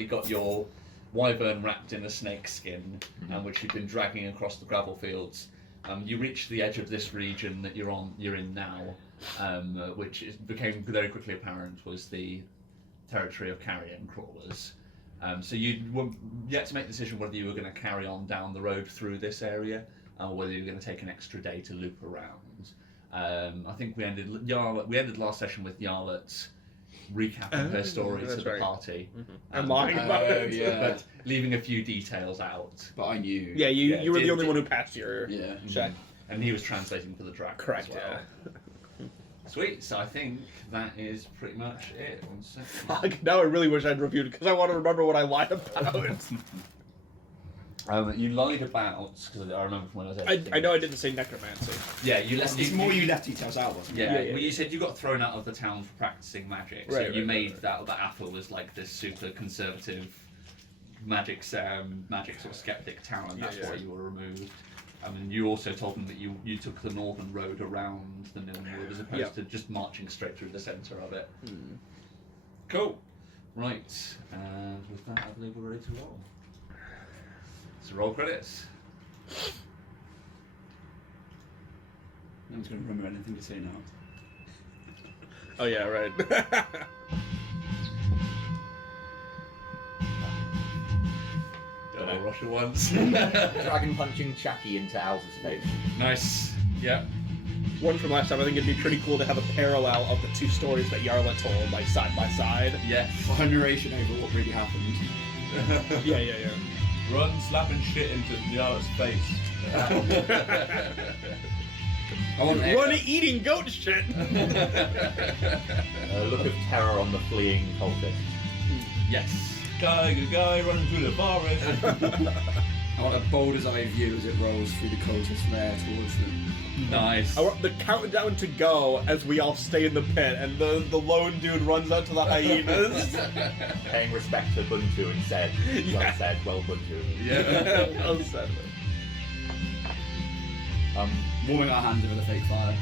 currently got your wyvern wrapped in a snake skin, which you've been dragging across the gravel fields. You reach the edge of this region that you're in now, which became very quickly apparent was the territory of carrion crawlers. So you were yet to make the decision whether you were going to carry on down the road through this area, or whether you were going to take an extra day to loop around. I think we ended last session with Yarlet recapping her story to the party. I'm lying about it. But leaving a few details out. But I knew. Yeah, you were the only one who passed your check. And he was translating for the dragon. Correct, as well. Sweet, so I think that is pretty much it. 1 second. Fuck, now I really wish I'd reviewed it, because I want to remember what I lied about. You lied about, because I remember from when I was editing. I know I didn't say necromancy. Yeah, you left. It's more you left details out, wasn't it? Yeah, well, you said you got thrown out of the town for practicing magic, so you made that Athel was like this super conservative magic sort of skeptic town, and that's why you were removed. And you also told them that you took the northern road around the Nilnwood as opposed to just marching straight through the centre of it. Cool. Right, and with that, I believe we're ready to roll. So roll credits. No one's going to remember anything to say now. Oh yeah, right. Don't rush it once. Dragon punching Chucky into Al's face. Nice. Yeah. One from last time, I think it'd be pretty cool to have a parallel of the two stories that Yarla told, like side by side. Yes. Her narration over what really happened. Yeah. Run slapping shit into Yarla's face. Run eating goat shit! A look of terror on the fleeing cultist. Yes. Guy running through the forest. I want a boulder's eye view as it rolls through the cultist lair towards them. Nice. I want the countdown to go as we all stay in the pit, and the lone dude runs out to the hyenas. Paying respect to Buntu and said, well said, well Buntu. Yeah. Well said. Warming our hands over the fake fire.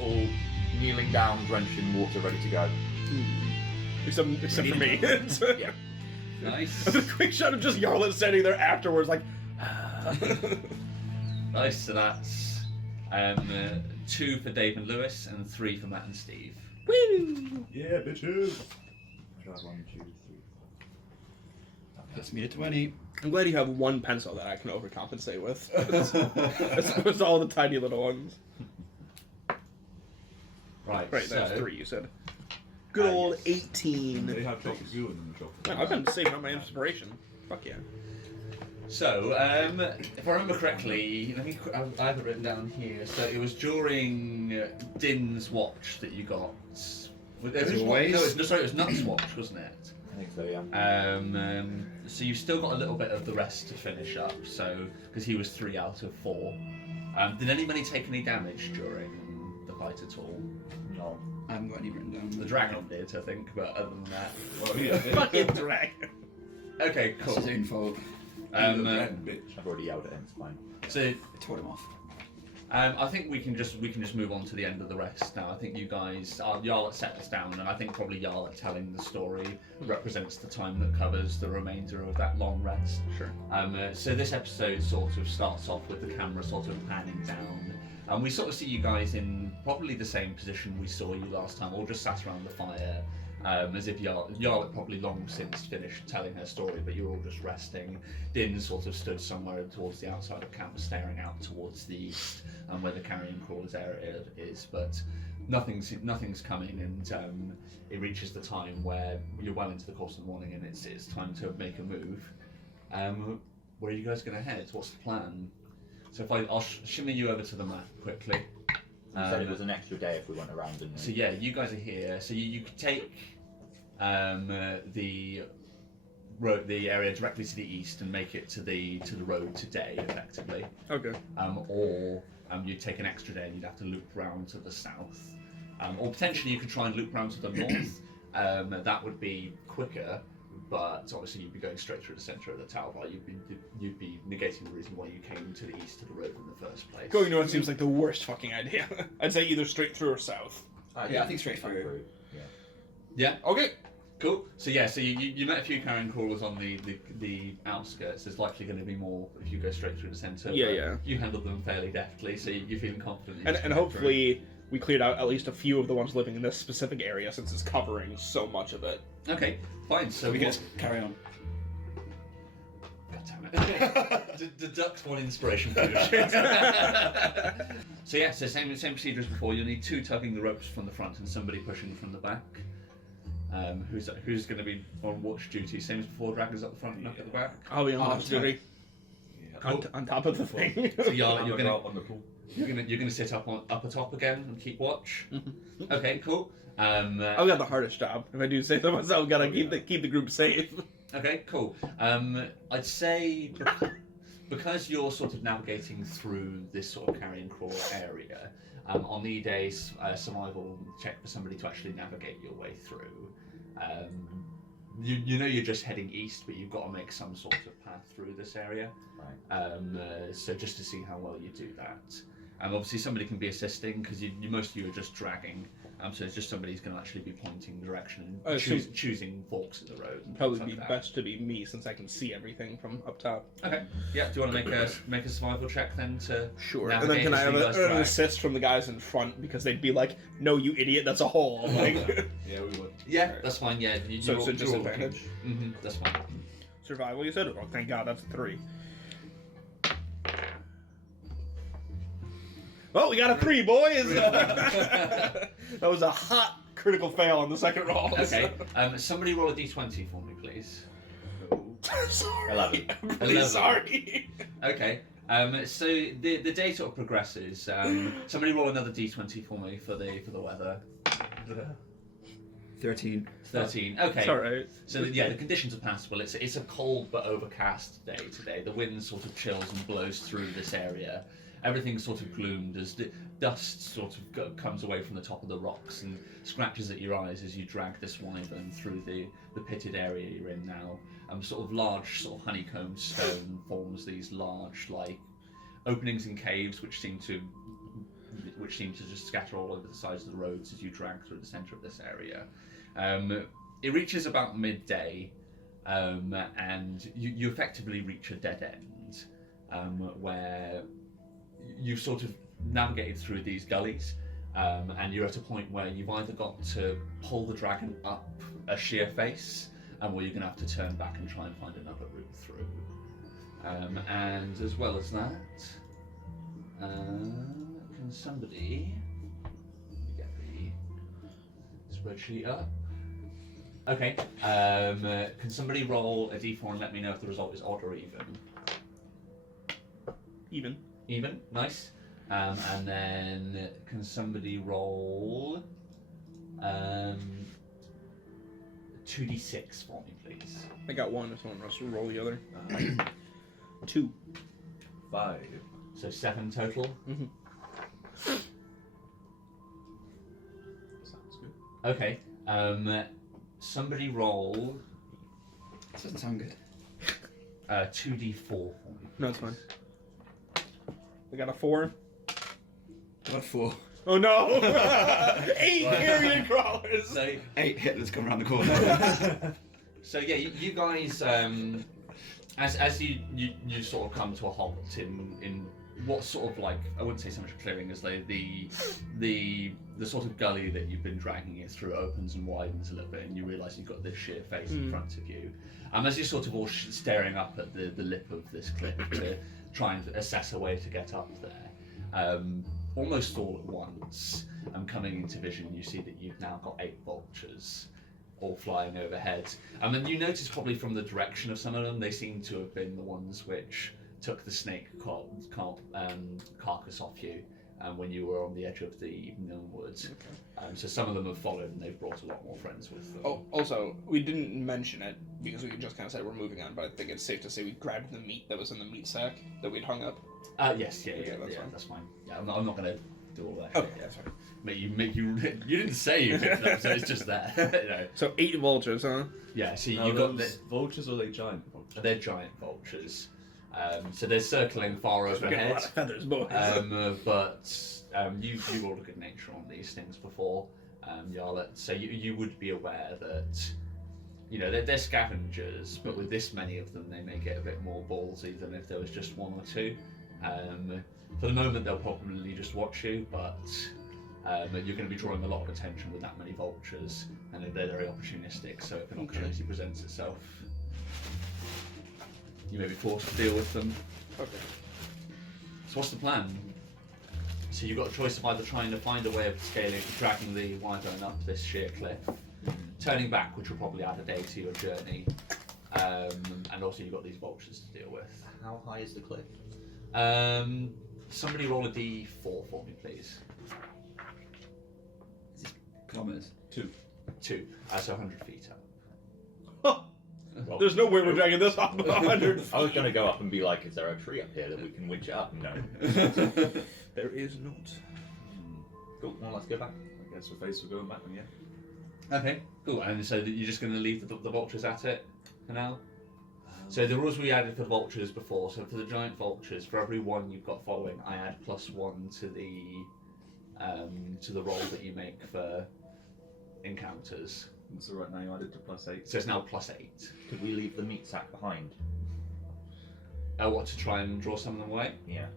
all kneeling down, drenched in water, ready to go. Except for me. Yeah. Nice. A quick shot of just Yarlet standing there afterwards, like. Nice. So that's 2 for Dave and Lewis and 3 for Matt and Steve. Woo! Yeah, bitches. 1, 2, 3. Puts me at 20. I'm glad you have one pencil that I can overcompensate with. As opposed to all the tiny little ones. Right. Right, so, that's 3, you said. Good old 18. They have chocolate goo in them. Man, I've been saving up my inspiration. Fuck yeah. So, if I remember correctly, I have it written down here. So it was during Din's watch that you got. As always. No, it was Nut's watch, wasn't it? I think so, yeah. So you've still got a little bit of the rest to finish up. So because he was 3 out of 4. Did anybody take any damage during the fight at all? No. I haven't got any written down. The dragon did, I think, but other than that, Well, yeah. Fucking dragon. okay, That's cool. his own fault. Um, Bitch. I've already yelled at him, it's fine. So I told him off. I think we can just move on to the end of the rest now. I think you guys, Yarlet set us down, and I think probably Yarlet telling the story represents the time that covers the remainder of that long rest. Sure. So this episode sort of starts off with the camera sort of panning down, and we sort of see you guys in probably the same position we saw you last time, all just sat around the fire, as if Yarlet probably long since finished telling her story, but you're all just resting. Din sort of stood somewhere towards the outside of camp, staring out towards the east, where the carrion crawlers area is, but nothing's coming, and it reaches the time where you're well into the course of the morning, and it's time to make a move. Where are you guys going to head? What's the plan? So I'll shimmy you over to the map quickly. You said it was an extra day if we went around, didn't we? So yeah, you guys are here. So you could take the road, the area directly to the east, and make it to the road today, effectively. Okay. Or you'd take an extra day and you'd have to loop round to the south. Or potentially you could try and loop round to the north. That would be quicker, but obviously you'd be going straight through the centre of the tower. You'd be negating the reason why you came to the east of the road in the first place. Going north seems like the worst fucking idea. I'd say either straight through or south. Yeah, I think straight through. Yeah. Yeah. Okay. Cool. So yeah, so you met a few carrion crawlers on the outskirts. There's likely going to be more if you go straight through the centre. Yeah, but yeah. You handled them fairly deftly, so you're feeling confident. that you And just get hopefully we cleared out at least a few of the ones living in this specific area since it's covering so much of it. through. Okay, fine. So We can just carry on. God damn it. Okay. Deduct one inspiration for your shit. So yeah, so same procedure as before. You'll need 2 tugging the ropes from the front and somebody pushing from the back. Who's going to be on watch duty? Same as before. Draggers up the front and up at the back. I'll be on Oh, watch duty. Yeah. On top of the thing. So you're I'm going gonna to up on the pool. You're gonna sit up atop again and keep watch. Okay, cool. I've got the hardest job. If I do say so myself, I've got to keep the group safe. Okay, cool. I'd say because you're sort of navigating through this sort of carrion crawl area, I'll need a survival check for somebody to actually navigate your way through. You know you're just heading east, but you've got to make some sort of path through this area. Right. So just to see how well you do that. Obviously somebody can be assisting because most of you are just dragging. So it's just somebody who's going to actually be pointing the direction and choosing forks in the road. And Probably things be like that. best to be me since I can see everything from up top. Okay. Yeah. Do you want to make a survival check then to Sure. And then navigate can I as have you guys an drag? assist from the guys in front because they'd be like, "No, you idiot, that's a hole." Like, Yeah, we would. Yeah, that's fine. Yeah. So it's a disadvantage? That's fine. survival. You said, "Oh, thank God, that's a 3." Well, we got a 3, boys. That was a hot critical fail on the second roll. Okay. Somebody roll a d20 for me, please. Sorry. 11. I'm really 11. sorry. Okay. So the day sort of progresses. Somebody roll another d20 for me for the weather. 13. 13. Okay. It's alright. So the conditions are passable. It's a cold but overcast day today. The wind sort of chills and blows through this area. Everything's sort of gloomed as the dust sort of comes away from the top of the rocks and scratches at your eyes as you drag this wyvern through the pitted area you're in now. Sort of large sort of honeycomb stone forms these large like openings in caves which seem to just scatter all over the sides of the roads as you drag through the centre of this area. It reaches about midday, and you effectively reach a dead end, where you've sort of navigated through these gullies, and you're at a point where you've either got to pull the dragon up a sheer face, or you're going to have to turn back and try and find another route through. And as well as that, can somebody get the spreadsheet up? Okay. Can somebody roll a d4 and let me know if the result is odd or even? Even. Even, nice. And then can somebody roll 2d6 for me, please? I got 1 if someone else will roll the other. 2. 5. So 7 total. Sounds good. Okay. Somebody roll That doesn't sound good. 2d4 for me. No, it's fine. I got a 4. I got 4. Oh no! 8 carrion crawlers! So 8 Hitlers come around the corner. So yeah, you guys, as you sort of come to a halt in what sort of like, I wouldn't say so much a clearing as the sort of gully that you've been dragging it through opens and widens a little bit, and you realise you've got this sheer face in front of you. As you're sort of all staring up at the lip of this cliff to try and assess a way to get up there, almost all at once, coming into vision, you see that you've now got 8 vultures all flying overhead. And you notice probably from the direction of some of them, they seem to have been the ones which took the snake carcass off you when you were on the edge of the known woods. So some of them have followed and they've brought a lot more friends with them. Oh, also, we didn't mention it because we just kind of said we're moving on, but I think it's safe to say we grabbed the meat that was in the meat sack that we'd hung up. Yes, yeah, Okay, that's fine. that's fine. Yeah, I'm not going to do all that. Okay, shit. that's fine. You didn't say you picked them, so it's just there. You know. So 8 vultures, huh? Yeah, so Now, you got those vultures or are they giant vultures? they're giant vultures. So they're circling far We got a overhead. lot of feathers, boys. But you rolled a good nature on these things before, Yarlet. So you would be aware that you know, they're scavengers, but with this many of them, they may get a bit more ballsy than if there was just one or two. For the moment, they'll probably just watch you, but you're going to be drawing a lot of attention with that many vultures, and they're very opportunistic, so if an opportunity presents itself, you may be forced to deal with them. Okay. So what's the plan? So you've got a choice of either trying to find a way of scaling, dragging the wyvern up this sheer cliff, turning back, which will probably add a day to your journey, and also you've got these vultures to deal with. How high is the cliff? Somebody roll a d4 for me, please. Kilometers. 2. 2, so 100 feet up. Well, There's no way we're dragging this up 100 feet. I was going to go up and be like, is there a tree up here that we can winch it up? No. There is not. Cool, well, let's go back. I guess we're faced with going back then, yeah. Okay, cool. And so you're just going to leave the vultures at it for now? So the rules we added for the vultures before, so for the giant vultures, for every one you've got following, I add +1 to the roll that you make for encounters. So right now you added to +8. So it's now +8. Could we leave the meat sack behind? What, to try and draw some of them away? Yeah.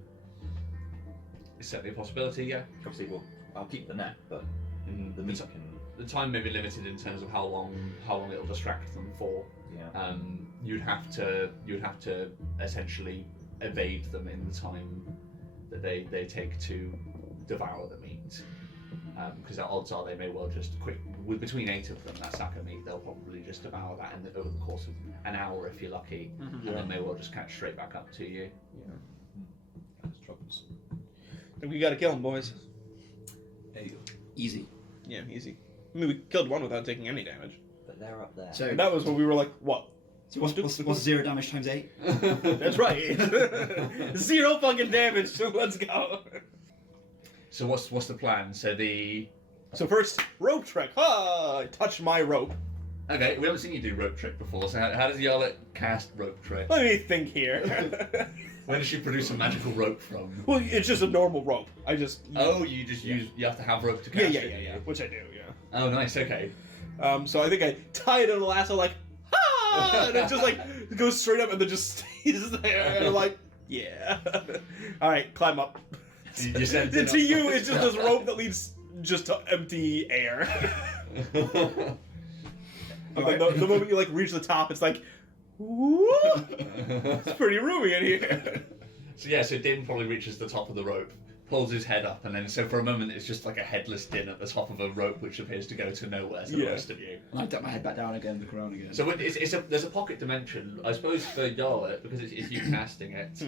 It's certainly a possibility, yeah. Obviously, well, I'll keep the net, but the meat can... The time may be limited in terms of how long it'll distract them for. Yeah. You'd have to essentially evade them in the time that they take to devour the meat, because the odds are they may well just with between 8 of them, that sack of meat, they'll probably just devour that over the course of an hour if you're lucky, and then may well just catch straight back up to you. That's troubles. We gotta kill them, boys. There you go. Easy. Yeah, easy. I mean, we killed one without taking any damage. But they're up there. So, And that was when we were like, what? so what's 0 damage times 8? That's right. 0 fucking damage, so let's go. So what's the plan? So first, rope trick. I touched my rope. Okay, we haven't seen you do rope trick before, so how does Yarlet cast rope trick? Let me think here. When does she produce a magical rope from? Well, it's just a normal rope. I just... Oh, you just use, you have to have rope to cast it. Yeah. Which I do, yeah. Oh, nice, okay. So I think I tie it in the lasso like, ah! And it just like goes straight up and then just stays there. And I'm like, yeah. Alright, climb up. You send And to you, it's just this rope that leads just to empty air. And then the moment you like reach the top, it's like, woo! It's pretty roomy in here. So Din probably reaches the top of the rope, pulls his head up, and then so for a moment it's just like a headless Din at the top of a rope which appears to go to nowhere to the rest of you. And I duck my head back down again, look around again. So there's a pocket dimension, I suppose, for Yarlet, because it's you casting it.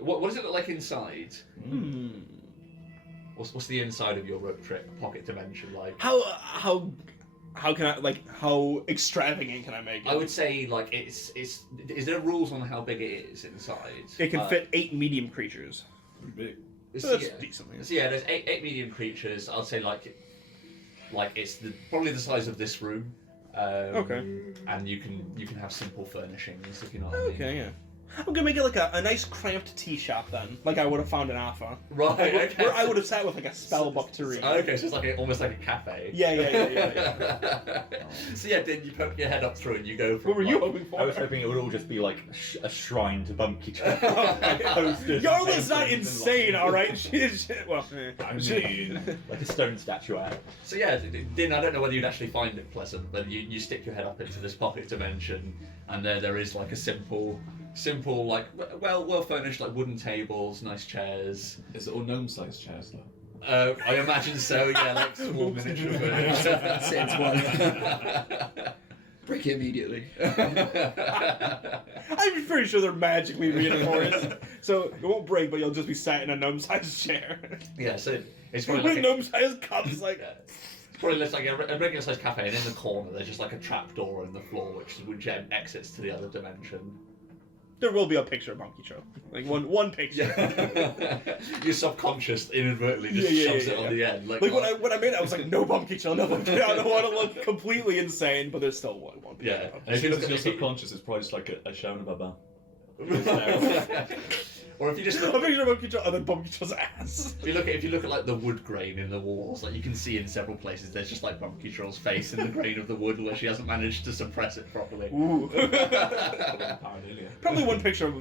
What does it look like inside? What's the inside of your rope trick pocket dimension like? How can I, like, how extravagant can I make it? I would say, like, it's is there rules on how big it is inside? It can fit 8 medium creatures. Pretty big. So that's decent. Yeah. So yeah, there's eight medium creatures. I'll say like it's probably the size of this room. Okay. And you can have simple furnishings if you know what I mean. Okay, yeah. I'm gonna make it like a nice cramped tea shop then, like I would have found in Alpha. Right. Okay. Where I would have sat with like a spell book to read. Okay, so it's like almost like a cafe. Yeah. So yeah, then you poke your head up through and you go from. What were you hoping for? I was hoping it would all just be like a shrine to Bunky Trap. Yarla's not insane, all right. Well, I mean, like a stone statuette. So yeah, Din, I don't know whether you'd actually find it pleasant, but you stick your head up into this pocket dimension, and there is like a simple like well furnished like wooden tables, nice chairs. is it all gnome-sized chairs though? I imagine so. Yeah, like small miniature furniture. Sit into one. Break it immediately. I'm pretty sure they're magically reinforced, so it won't break, but you'll just be sat in a gnome-sized chair. Yeah, so it's probably With like gnome-sized cups, like. yeah. It's probably looks like a regular sized cafe, and in the corner there's just like a trap door in the floor which exits to the other dimension. There will be a picture of Monkey Show. Like one picture. Yeah. Your subconscious inadvertently just shoves it on the end. Like when I made it, I was like, no Monkey Show, no Monkey Show. I don't want to look completely insane, but there's still one picture. Yeah. And if you look at your subconscious, it's probably just like a show of a bell. Or if you just I'm look, picturing Bump Control and then Bump Control's ass. if you look at like the wood grain in the walls, like you can see in several places, there's just like Bump Control's face in the grain of the wood where she hasn't managed to suppress it properly. Ooh. Paranoia. Probably one picture of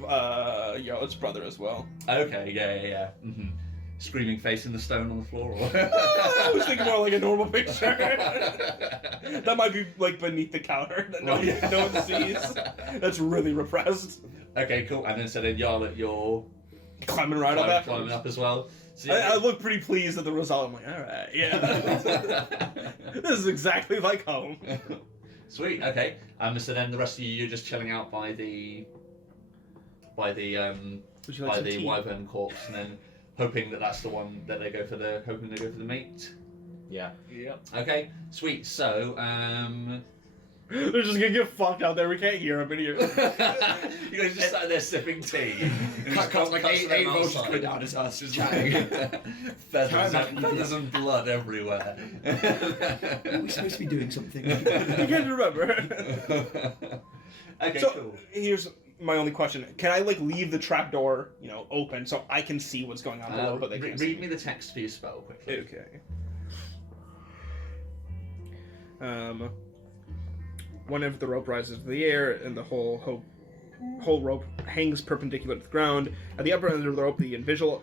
Yarla's brother as well. Okay, yeah. Mm-hmm. Screaming face in the stone on the floor. Or... I was thinking more like a normal picture. That might be like beneath the counter that no one sees. That's really repressed. Okay, cool. And then so then Yarlet, you're Climbing right up after. climbing up as well. So I look pretty pleased at the result. I'm like, alright, yeah. This is exactly like home. Sweet. Okay. So then the rest of you're just chilling out by the Would you like by some the tea? wyvern corpse, and then hoping that that's the one that they go for the mate. Yeah. Yep. Okay. Sweet. So They're just gonna get fucked out there. We can't hear them in here. you guys just sat there sipping tea. Cut like Cuts eight them votes outside. coming down as us just Chatting. chatting. feathers and blood everywhere. Are we supposed to be doing something? I can't remember. Okay, So cool. here's my only question: can I like leave the trapdoor, open so I can see what's going on below, but they can't see read me the text for your spell quickly. Okay. Whenever the rope rises to the air and the whole rope hangs perpendicular to the ground, at the upper end of the rope, the invisible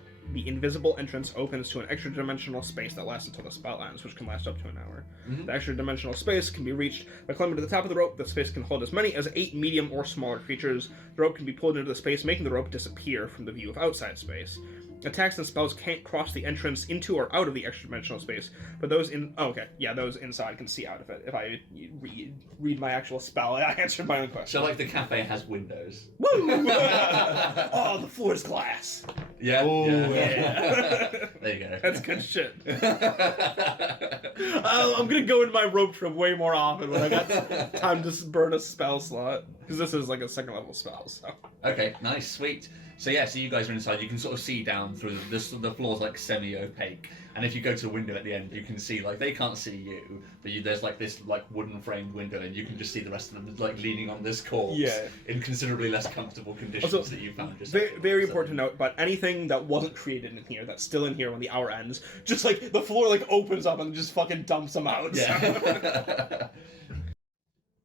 entrance opens to an extra-dimensional space that lasts until the spell ends, which can last up to an hour. Mhm. The extra-dimensional space can be reached by climbing to the top of the rope. The space can hold as many as 8 medium or smaller creatures. The rope can be pulled into the space, making the rope disappear from the view of outside space. Attacks and spells can't cross the entrance into or out of the extra-dimensional space, but those those inside can see out of it. If I read my actual spell, I answered my own question. So, like, the cafe has windows. Woo! Oh, the floor is glass. Yeah. Yeah. There you go. That's good shit. I'm gonna go into my rope trip way more often when I got time to burn a spell slot, because this is like a second level spell. So. Okay, nice, sweet. So yeah, so you guys are inside. You can sort of see down through the floor's like semi-opaque, and if you go to the window at the end, you can see like they can't see you, but there's like this like wooden framed window, and you can just see the rest of them like leaning on this corpse Yeah. in considerably less comfortable conditions Also, that you found yourself. Very in, important to note, but anything that wasn't created in here, that's still in here when the hour ends, just like the floor like opens up and just fucking dumps them out. So. Yeah.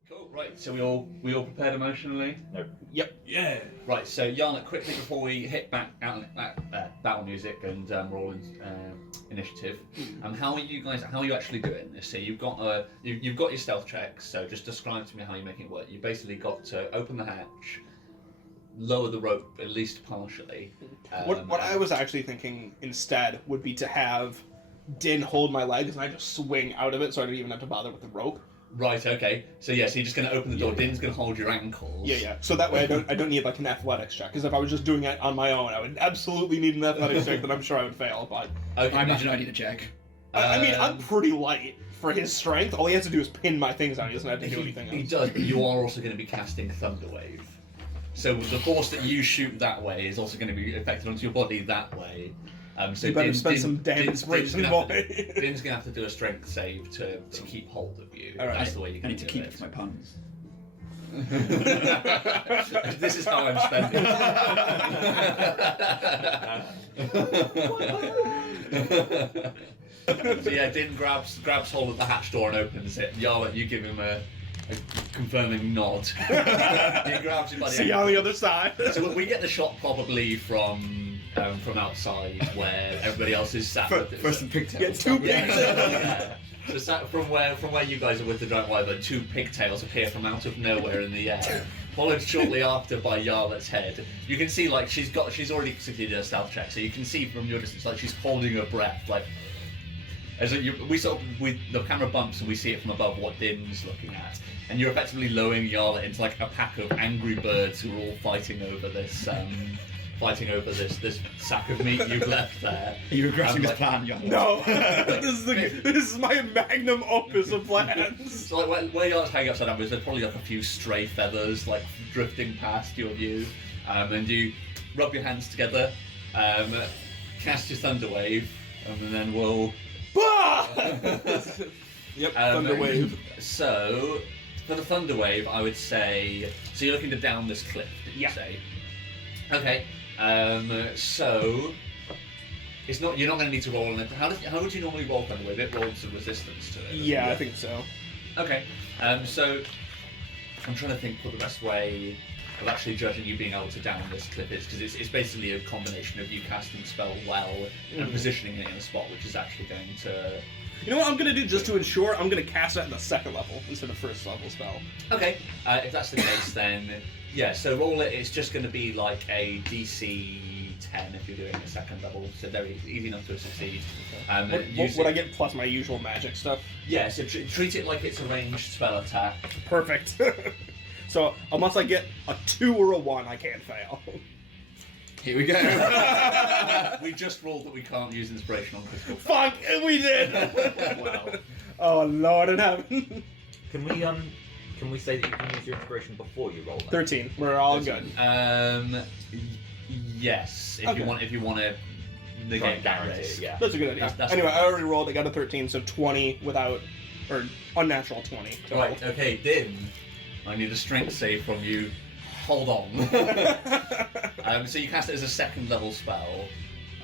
Cool. Right. So we all prepared emotionally. Yeah. Right. So Yarnet, quickly before we hit back out battle music and we're all in initiative. How are you actually doing this? So you've got you've got your stealth checks. So just describe to me how you're making it work. You basically got to open the hatch, lower the rope at least partially. What I was actually thinking instead would be to have Din hold my legs and I just swing out of it, so I don't even have to bother with the rope. Right. Okay. So yeah. So you're just going to open the door. Din's going to hold your ankles. Yeah. So that way I don't need like an athletics check, because if I was just doing it on my own, I would absolutely need an athletics check that I'm sure I would fail. But Okay. I imagine I need a check. I mean, I'm pretty light for his strength. All he has to do is pin my things down. He doesn't have to do anything He else. does, but you are also going to be casting Thunderwave. So the force that you shoot that way is also going to be affected onto your body that way. So You better spend some damn inspiration, boy. Din's going to have to do a strength save to keep hold of you. All right. That's the way you're I going need to do keep it. it for my puns. This is how I'm spending. So yeah, Din grabs hold of the hatch door and opens it. Yarlet, you give him a confirming nod. He grabs you by the See you ankle. on the other side. So we get the shot probably from outside where everybody else is sat. with First some pigtails. Yeah, two Yeah. pigtails. Yeah. So from where you guys are with the giant wyvern, 2 pigtails appear from out of nowhere in the air, followed shortly after by Yarlet's head. You can see like she's already succeeded a stealth check, so you can see from your distance like she's holding her breath, like as the camera bumps and we see it from above what Din's looking at, and you're effectively lowering Yarlet into like a pack of angry birds who are all fighting over this this sack of meat you've left there. Are you regressing this like- plan, young? No, this is my magnum opus of plans. So like where Yarlet's hanging upside down, there's probably like a few stray feathers like drifting past your view, and you rub your hands together, cast your thunder wave, and then we'll. Yep, thunder wave. So for the thunder wave, I would say. So you're looking to down this cliff, did you Yeah. say? Okay. So it's not. You're not going to need to roll on it. How would you normally roll them with it? Rolls a resistance to it. Yeah, I think so. Okay. So I'm trying to think what the best way of actually judging you being able to down this clip is, because it's basically a combination of you casting the spell well and positioning it in a spot which is actually going to. You know what I'm gonna do just to ensure? I'm gonna cast it at the second level instead of first level spell. Okay. If that's the case, then yeah. So roll it. It's just going to be like a DC 10 if you're doing a second level. So very easy enough to succeed. Would I get plus my usual magic stuff? Yeah. So treat it like it's a ranged spell attack. Perfect. So unless I get a 2 or a 1, I can't fail. Here we go. We just rolled that we can't use inspiration on critical. Fuck, we did. Wow. Oh Lord in heaven. Can we say that you can use your inspiration before you roll that? 13. We're all good. Yes. If Okay. you want to Try negate and that guarantee risk. it, yeah. That's a good idea. That's Anyway, fine. I already rolled. I got a 13, so 20 without, or unnatural 20. total. Right. Okay. Then I need a strength save from you. Hold on. So you cast it as a second level spell.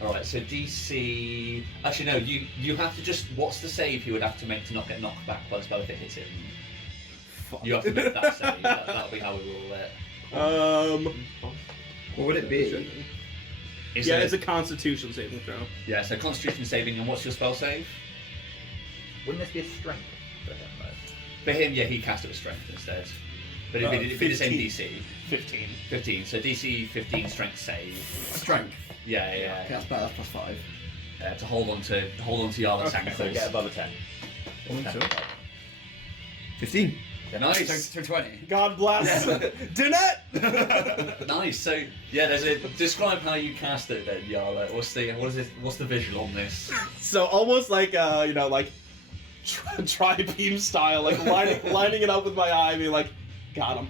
Alright, so DC... Actually, no, you have to just... What's the save you would have to make to not get knocked back by the spell if it hits him? Fuck. You have to make that save. That'll be how we roll it. What would it be? It's It's a Constitution saving throw. Yeah, so Constitution saving, and what's your spell save? Wouldn't this be a strength for him, though? For him, yeah, he cast it with strength instead. But it'd be the same 15. DC. 15. 15, so DC 15 strength save. Strength. Yeah. Okay, that's better. That's +5. To hold on to Yarla's ankles. So get above a 10. 15. Nice. So 20. God bless. Yeah. Dinette. Nice. So yeah, describe how you cast it then, Yarla. What's the visual on this? So almost like like tri-beam style, like lining it up with my eye, being like, got him.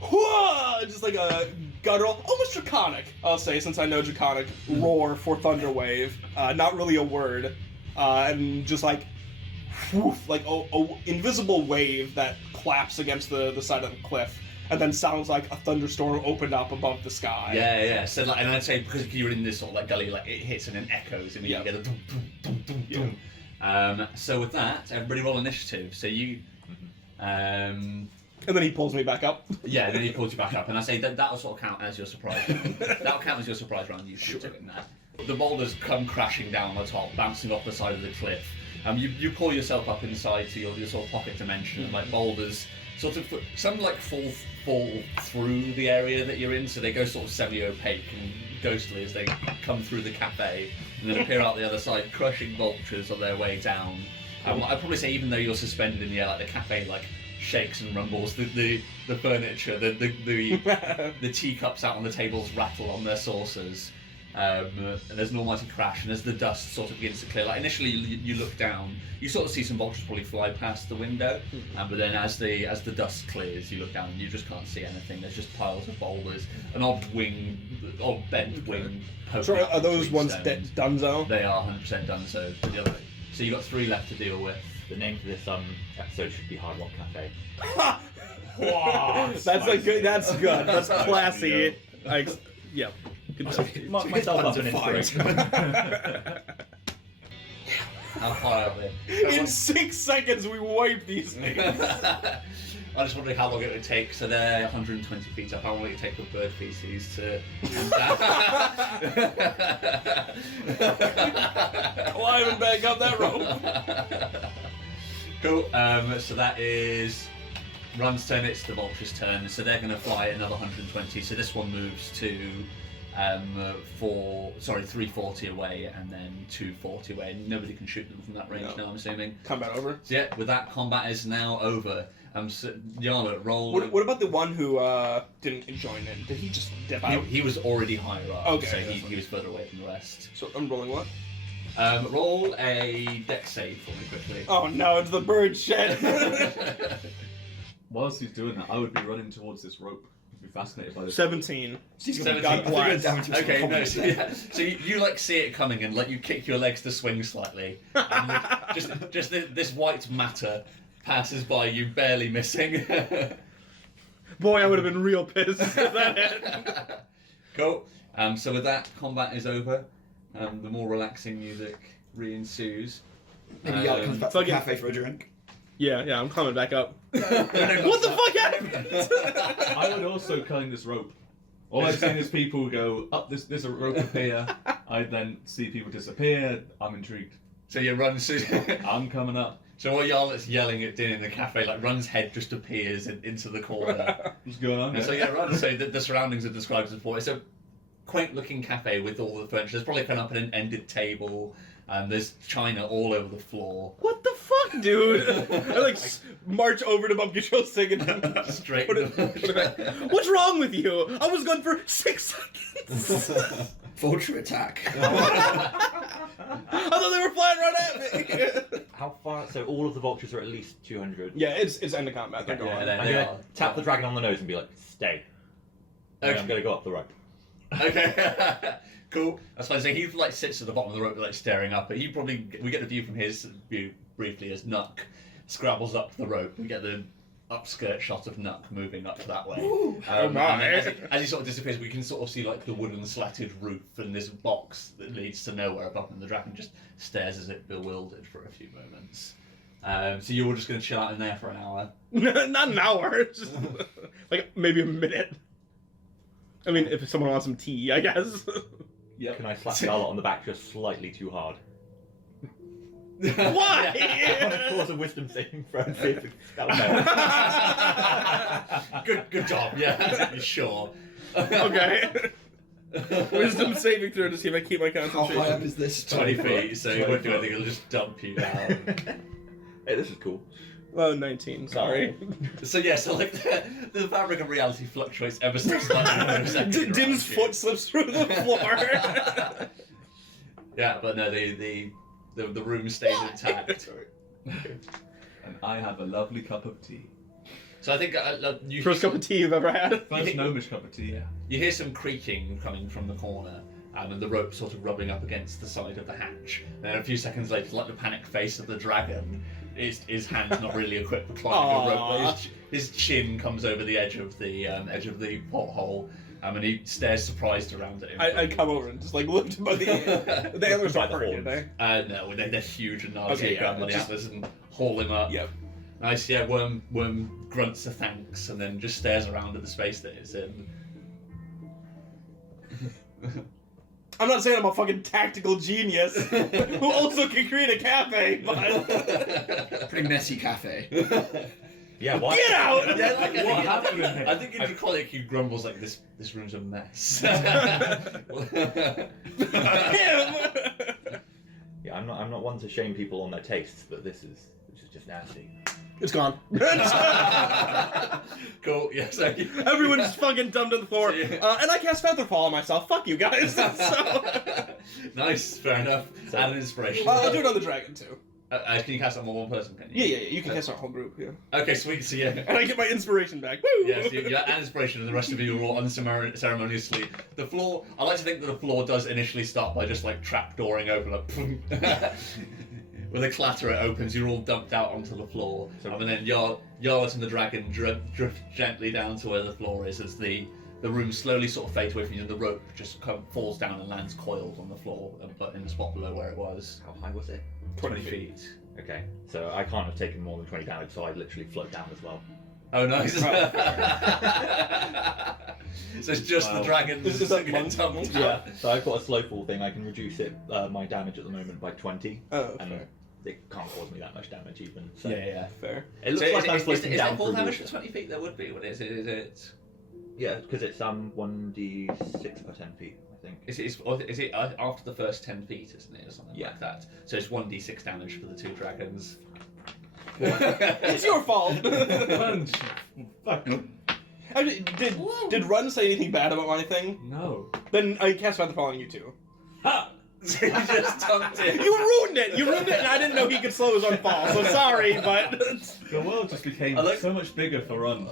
Whoa! Just like a guttural, almost draconic, I'll say, since I know draconic roar for thunder wave. Not really a word, and just like, whoof, like a invisible wave that claps against the side of the cliff, and then sounds like a thunderstorm opened up above the sky. Yeah. So like, and I'd say because you're in this sort of like gully, like it hits and then echoes, and you get a dum dum dum dum dum. So with that, everybody roll initiative. So you, And then he pulls me back up. yeah, and then he pulls you back up, and I say that'll sort of count as your surprise round. That'll count as your surprise round. You should doing that. The boulders come crashing down the top, bouncing off the side of the cliff. You pull yourself up inside to your sort of pocket dimension, and like boulders sort of some like fall through the area that you're in, so they go sort of semi-opaque and ghostly as they come through the cafe, and then appear out the other side, crushing vultures on their way down. I'd probably say even though you're suspended in the air, like the cafe like shakes and rumbles, the furniture, the teacups out on the tables rattle on their saucers. And there's an almighty crash, and as the dust sort of begins to clear, like initially you look down, you sort of see some vultures probably fly past the window, but then as the dust clears, you look down and you just can't see anything. There's just piles of boulders, an odd bent wing. So are those ones stones. Dunzo? They are 100% done. So you've got 3 left to deal with. The name for this episode should be Hard Rock Cafe. That's good. That's classy. Yeah. Good Mark myself up an inspiration. How far out there? In 6 seconds, we wipe these things. I'm just wondering how long it would take. So they're 120 feet up. How long would it take for bird feces to? Climbing back up that rope. Cool. So that is Run's turn. It's the vulture's turn. So they're going to fly another 120. So this one moves to 340 away and then 240 away. Nobody can shoot them from that range now, I'm assuming. Combat over. So yeah, with that, combat is now over. So, Yarla, roll. What about the one who didn't join in? Did he just dip out? He was already higher up, Okay, so that's he fine. was further away from the rest. So I'm rolling what? Roll a dex save for me quickly. Oh no, it's the bird shit. Whilst he's doing that, I would be running towards this rope. I'd be fascinated by this. 17. He's gonna- God bless. Okay, no, so you like see it coming and like you kick your legs to swing slightly, and just this white matter passes by you, barely missing. Boy, I would have been real pissed if that hit. Cool. So with that, combat is over. The more relaxing music re-ensues. Maybe Yark comes back to the fucking- cafe for a drink. Yeah, I'm climbing back up. What the fuck happened? I would also cutting this rope. All I've seen is people go up this rope appear. I then see people disappear. I'm intrigued. So you run. So, I'm coming up. so while Yarlet's yelling at Din in the cafe, like Run's head just appears into the corner. What's going on? And so yeah, Run. So the surroundings are described as before. It's a quaint-looking cafe with all the furniture. There's probably kind of an ended table. There's china all over the floor. What the fuck, dude? I like march over to Bump Control singing. Straight. Put it back. What's wrong with you? I was gone for 6 seconds. Vulture attack. I thought they were flying right at me. How far? So all of the vultures are at least 200. Yeah, it's end of combat. They're Okay, gone. yeah, I'm they gonna are. tap the dragon on the nose and be like, "Stay." And Okay. I'm gonna go up the rope. Okay, cool. That's fine. So he like sits at the bottom of the rope, like staring up. But we get the view from his view briefly as Nuck scrabbles up the rope. We get the upskirt shot of Nuck moving up that way. And my. then as he sort of disappears, we can sort of see like the wooden slatted roof and this box that leads to nowhere above, and the dragon just stares as if bewildered for a few moments. So you were just going to chill out in there for an hour. Not an hour. Just like maybe a minute. I mean, if someone wants some tea, I guess. Yeah. Can I slap Charlotte on the back just slightly too hard? Why? I want to cause a wisdom saving throw and see if that'll help. Good job. Yeah, you sure? Okay. Wisdom saving throw to see if I keep my How concentration. high up is this? 20 feet, so you won't do anything, it'll just dump you down. Hey, this is cool. Oh, 19. Sorry. So yeah, so like the fabric of reality fluctuates ever so slightly. per second Din's around you. foot slips through the floor. Yeah, but no, the room stays intact. And I have a lovely cup of tea. So I think you First cup of tea you've ever had. First gnomish cup of tea. Yeah. you hear some creaking coming from the corner. And the rope sort of rubbing up against the side of the hatch. Then a few seconds later, like the panicked face of the dragon, his hand's not really equipped for climbing a rope. But his chin comes over the edge of the porthole, and he stares surprised around at him. I come over and just like lift him by the the antlers By are the hurting, horns. they? No, they're huge and gnarly. Okay, So you grab yeah, one of the just- antlers and haul him up. Yep. Nice, yeah. Worm grunts a thanks and then just stares around at the space that it's in. I'm not saying I'm a fucking tactical genius who also can create a cafe, but Pretty messy cafe. Yeah, what? get out! Yeah, like, What happened in here? I think in Dracolic he grumbles like this room's a mess. Him! Yeah, I'm not one to shame people on their tastes, but this is just nasty. It's gone. Cool, yeah, so Everyone's fucking dumped on the floor. And I cast Featherfall on myself. Fuck you guys. So, nice, fair enough. So- Add an inspiration. I'll do it on the dragon too. Can you cast it on more one person, can you? Yeah. You can cast our homebrew. Yeah. Okay, sweet, so yeah. And I get my inspiration back. Woo! Yeah, so you add inspiration and the rest of you are all unceremoniously. The floor, I like to think that the floor does initially start by just like trapdooring open, like with a clatter it opens, you're all dumped out onto the floor. And then Yarlet and the dragon drift gently down to where the floor is as the room slowly sort of fades away from you and the rope just falls down and lands coiled on the floor, but in the spot below where it was. How high was it? 20 feet. Okay, so I can't have taken more than 20 damage, so I literally float down as well. Oh, nice. So it's just the Wow. dragon Is that monk? dumped Yeah, out. so I've got a slow fall thing. I can reduce it my damage at the moment by 20, Oh, and fair. it can't cause me that much damage even. So Yeah. Fair. it looks So like I'm floating is down that full through damage water. for 20 feet? There would be. What is it? Is it? Yeah, because it's 1d6 per 10 feet, I think. Is it after the first 10 feet, isn't it, or something Yeah. like that? So it's 1d6 damage for the two dragons. It's your fault. Fuck. I mean, did Run say anything bad about my thing? No. Then I cast Featherfall on you too. Ha! You just dumped it. You ruined it. You ruined it, and I didn't know he could slow his own fall. So sorry, but The world just became I like- so much bigger for Ron.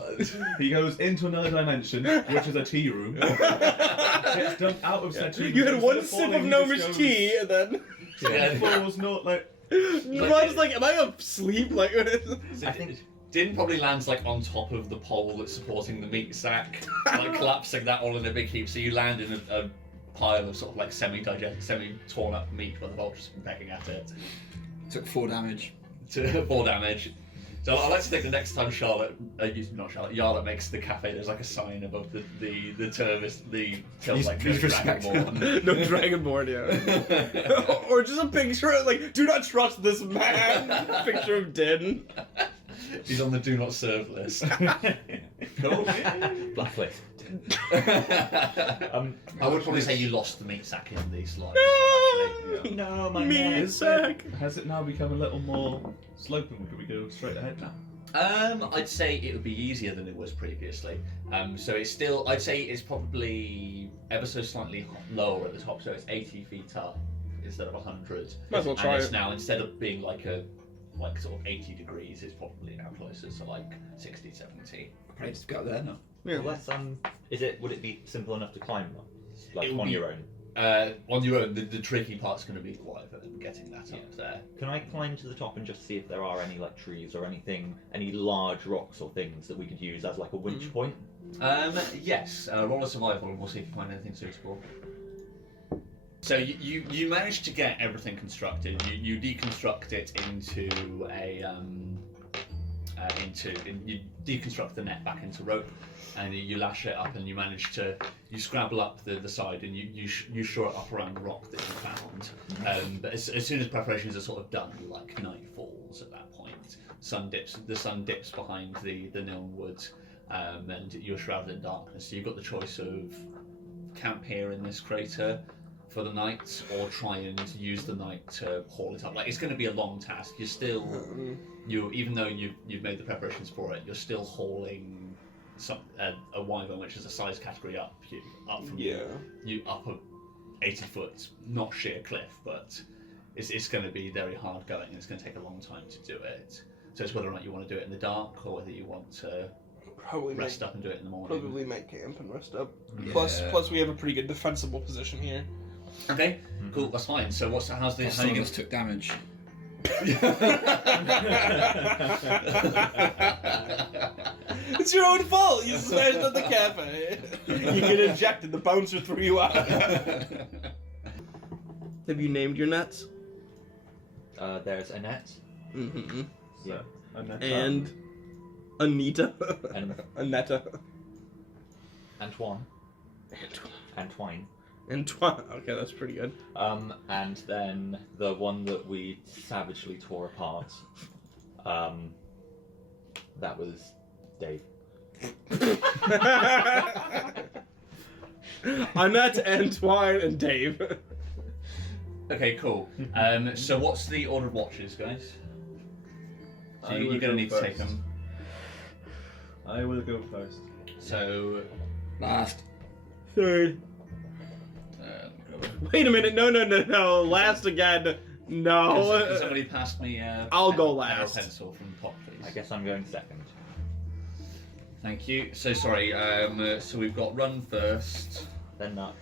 He goes into another dimension, which is a tea room. Gets dumped out of said tea room. you had Instead one of sip falling, of he gnomish just goes- tea, and then Falls not like. Ron's like, "Am I asleep?" Like, I think Din probably lands like on top of the pole that's supporting the meat sack, like collapsing that all in a big heap. So you land in a pile of sort of like semi-torn up meat where the vulture's been pecking at it. Took 4 damage. To 4 damage. So I like to think the next time Yarlet makes the cafe, there's like a sign above the till like no Dragonborn. No Dragonborn, yeah. Or just a picture of, like, do not trust this man. Picture of Din. He's on the do not serve list. Cool. Blacklist. I would probably say you lost the meat sack in the slide. No, my Meat neck. sack. Has it now become a little more sloping? Do we go straight ahead now? I'd say it would be easier than it was previously. So it's still, I'd say it's probably ever so slightly lower at the top. So it's 80 feet up instead of 100. Might as well try and it's it. now, instead of being like sort of 80 degrees, it's probably now closer to like 60, 70. Probably just go there now. Yeah. Well, would it be simple enough to climb them? Like It would on be- your own? On your own, the tricky part's going to be the wyvern, getting that up there. Can I climb to the top and just see if there are any like trees or anything, any large rocks or things that we could use as like a winch point? Yes, roll a survival and we'll see if you find anything suitable. So you managed to get everything constructed. You deconstruct it into you deconstruct the net back into rope, and you lash it up, and you manage to scrabble up the side, and you shore it up around the rock that you found. But as soon as preparations are sort of done, like night falls at that point. The sun dips behind the Niln Wood, and you're shrouded in darkness. So you've got the choice of camp here in this crater for the night, or try and use the night to haul it up. Like, it's going to be a long task. You're still, even though you've made the preparations for it, you're still hauling a wyvern, which is a size category up from you up a 80-foot, not sheer cliff, but it's going to be very hard going, and it's going to take a long time to do it. So it's whether or not you want to do it in the dark, or whether you want to Probably rest up and do it in the morning. Probably make camp and rest up. Yeah. Plus we have a pretty good defensible position here. Okay, cool, that's fine. So how's the Some of us took damage. It's your own fault. You smashed at the cafe. You get ejected. The bouncer threw you out. Have you named your nets? There's Annette. Mm-hmm. Yeah. And Anita. And Aneta. Antoine. Antoine. Antoine. Okay, that's pretty good. And then the one that we savagely tore apart. That was Dave. Annette, Antoine, and Dave. Okay, cool. So what's the order of watches, guys? So you're going to need to take them. I will go first. So, Last. Third. Wait a minute. No. Last again. No. Can somebody pass me I'll go pen or last. pencil from the top, please? I guess I'm going second. Thank you. So sorry, so we've got Run first, Then Nuck.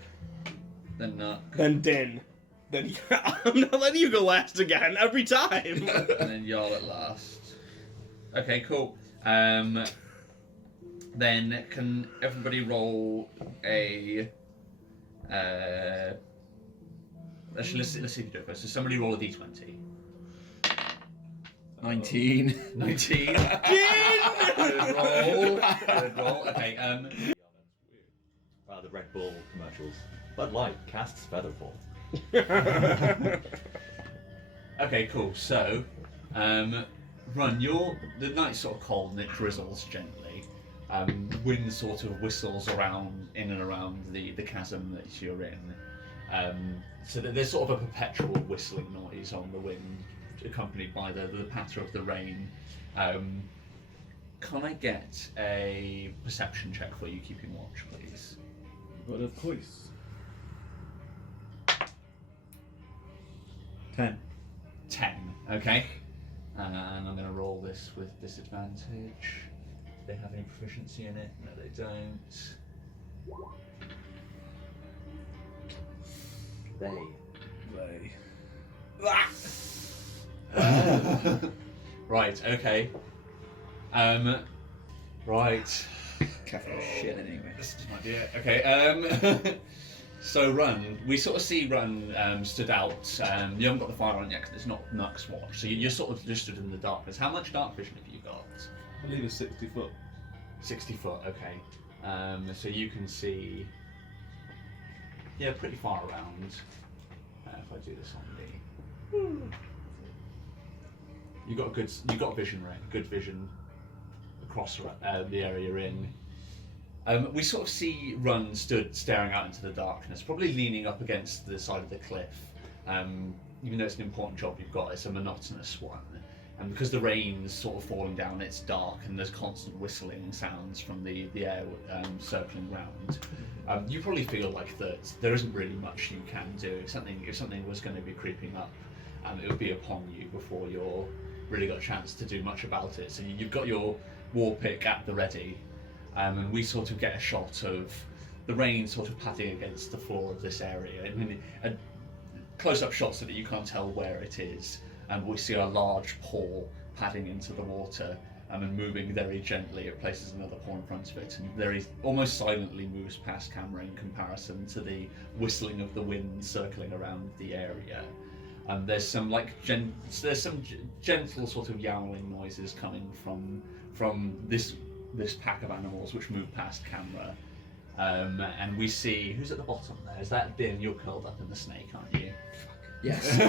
then Nuck, Then Din. Then I'm not letting you go last again every time. and then Jarl at last. Okay, cool. Then can everybody roll a... Actually, let's see if you do it first. So somebody roll a d20. 19. 19. Good roll. Good roll. Okay, The Red Bull commercials. Bud Light casts Featherfall. Okay, cool. So, Run, the night's sort of cold and it drizzles gently. Wind sort of whistles in and around the chasm that you're in. So that there's sort of a perpetual whistling noise on the wind, accompanied by the patter of the rain. Can I get a perception check for you keeping watch, please? But of course. 10. 10, okay. And I'm going to roll this with disadvantage. Do they have any proficiency in it? No, they don't. They. Right, okay. Right. Cafe shit anyway. This is my idea. Okay. So Run, we sort of see Run stood out. You haven't got the fire on yet because it's not Nux watch. So you're sort of just stood in the darkness. How much dark vision have you got? I believe it's 60 foot. 60 foot. Okay. So you can see. Yeah, pretty far around. If I do this on the. You got vision, right? Good vision across the area you're in. We sort of see Run stood staring out into the darkness, probably leaning up against the side of the cliff. Even though it's an important job you've got, it's a monotonous one. And because the rain's sort of falling down, it's dark and there's constant whistling sounds from the air circling around. You probably feel like that there isn't really much you can do. If something was going to be creeping up, it would be upon you before you're really got a chance to do much about it. So you've got your war pick at the ready, and we sort of get a shot of the rain sort of patting against the floor of this area. I mean, close-up shots so that you can't tell where it is, and we see a large paw padding into the water and moving very gently. It places another paw in front of it, and very almost silently moves past camera in comparison to the whistling of the wind circling around the area. There's some gentle sort of yowling noises coming from this pack of animals which move past camera. And we see who's at the bottom there. Is that Din? You're curled up in the snake, aren't you? Yes.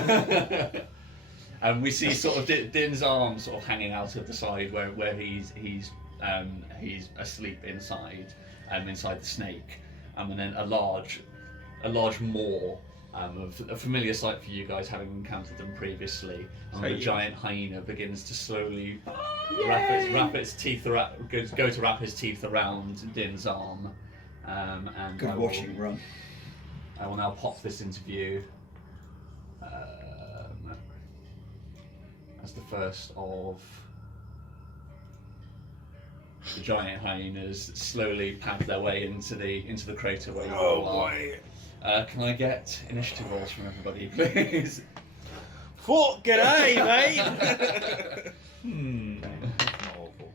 And we see sort of Din's arm sort of hanging out of the side where he's asleep inside the snake, and then a large maw. A familiar sight for you guys, having encountered them previously. And the giant hyena begins to slowly wrap its teeth around, go to wrap his teeth around Din's arm. And Good watching, Run. I will now pop this into view as the first of the giant hyenas slowly pad their way into the crater where you all are. Can I get initiative rolls from everybody, please? Fucking A, mate! Not awful.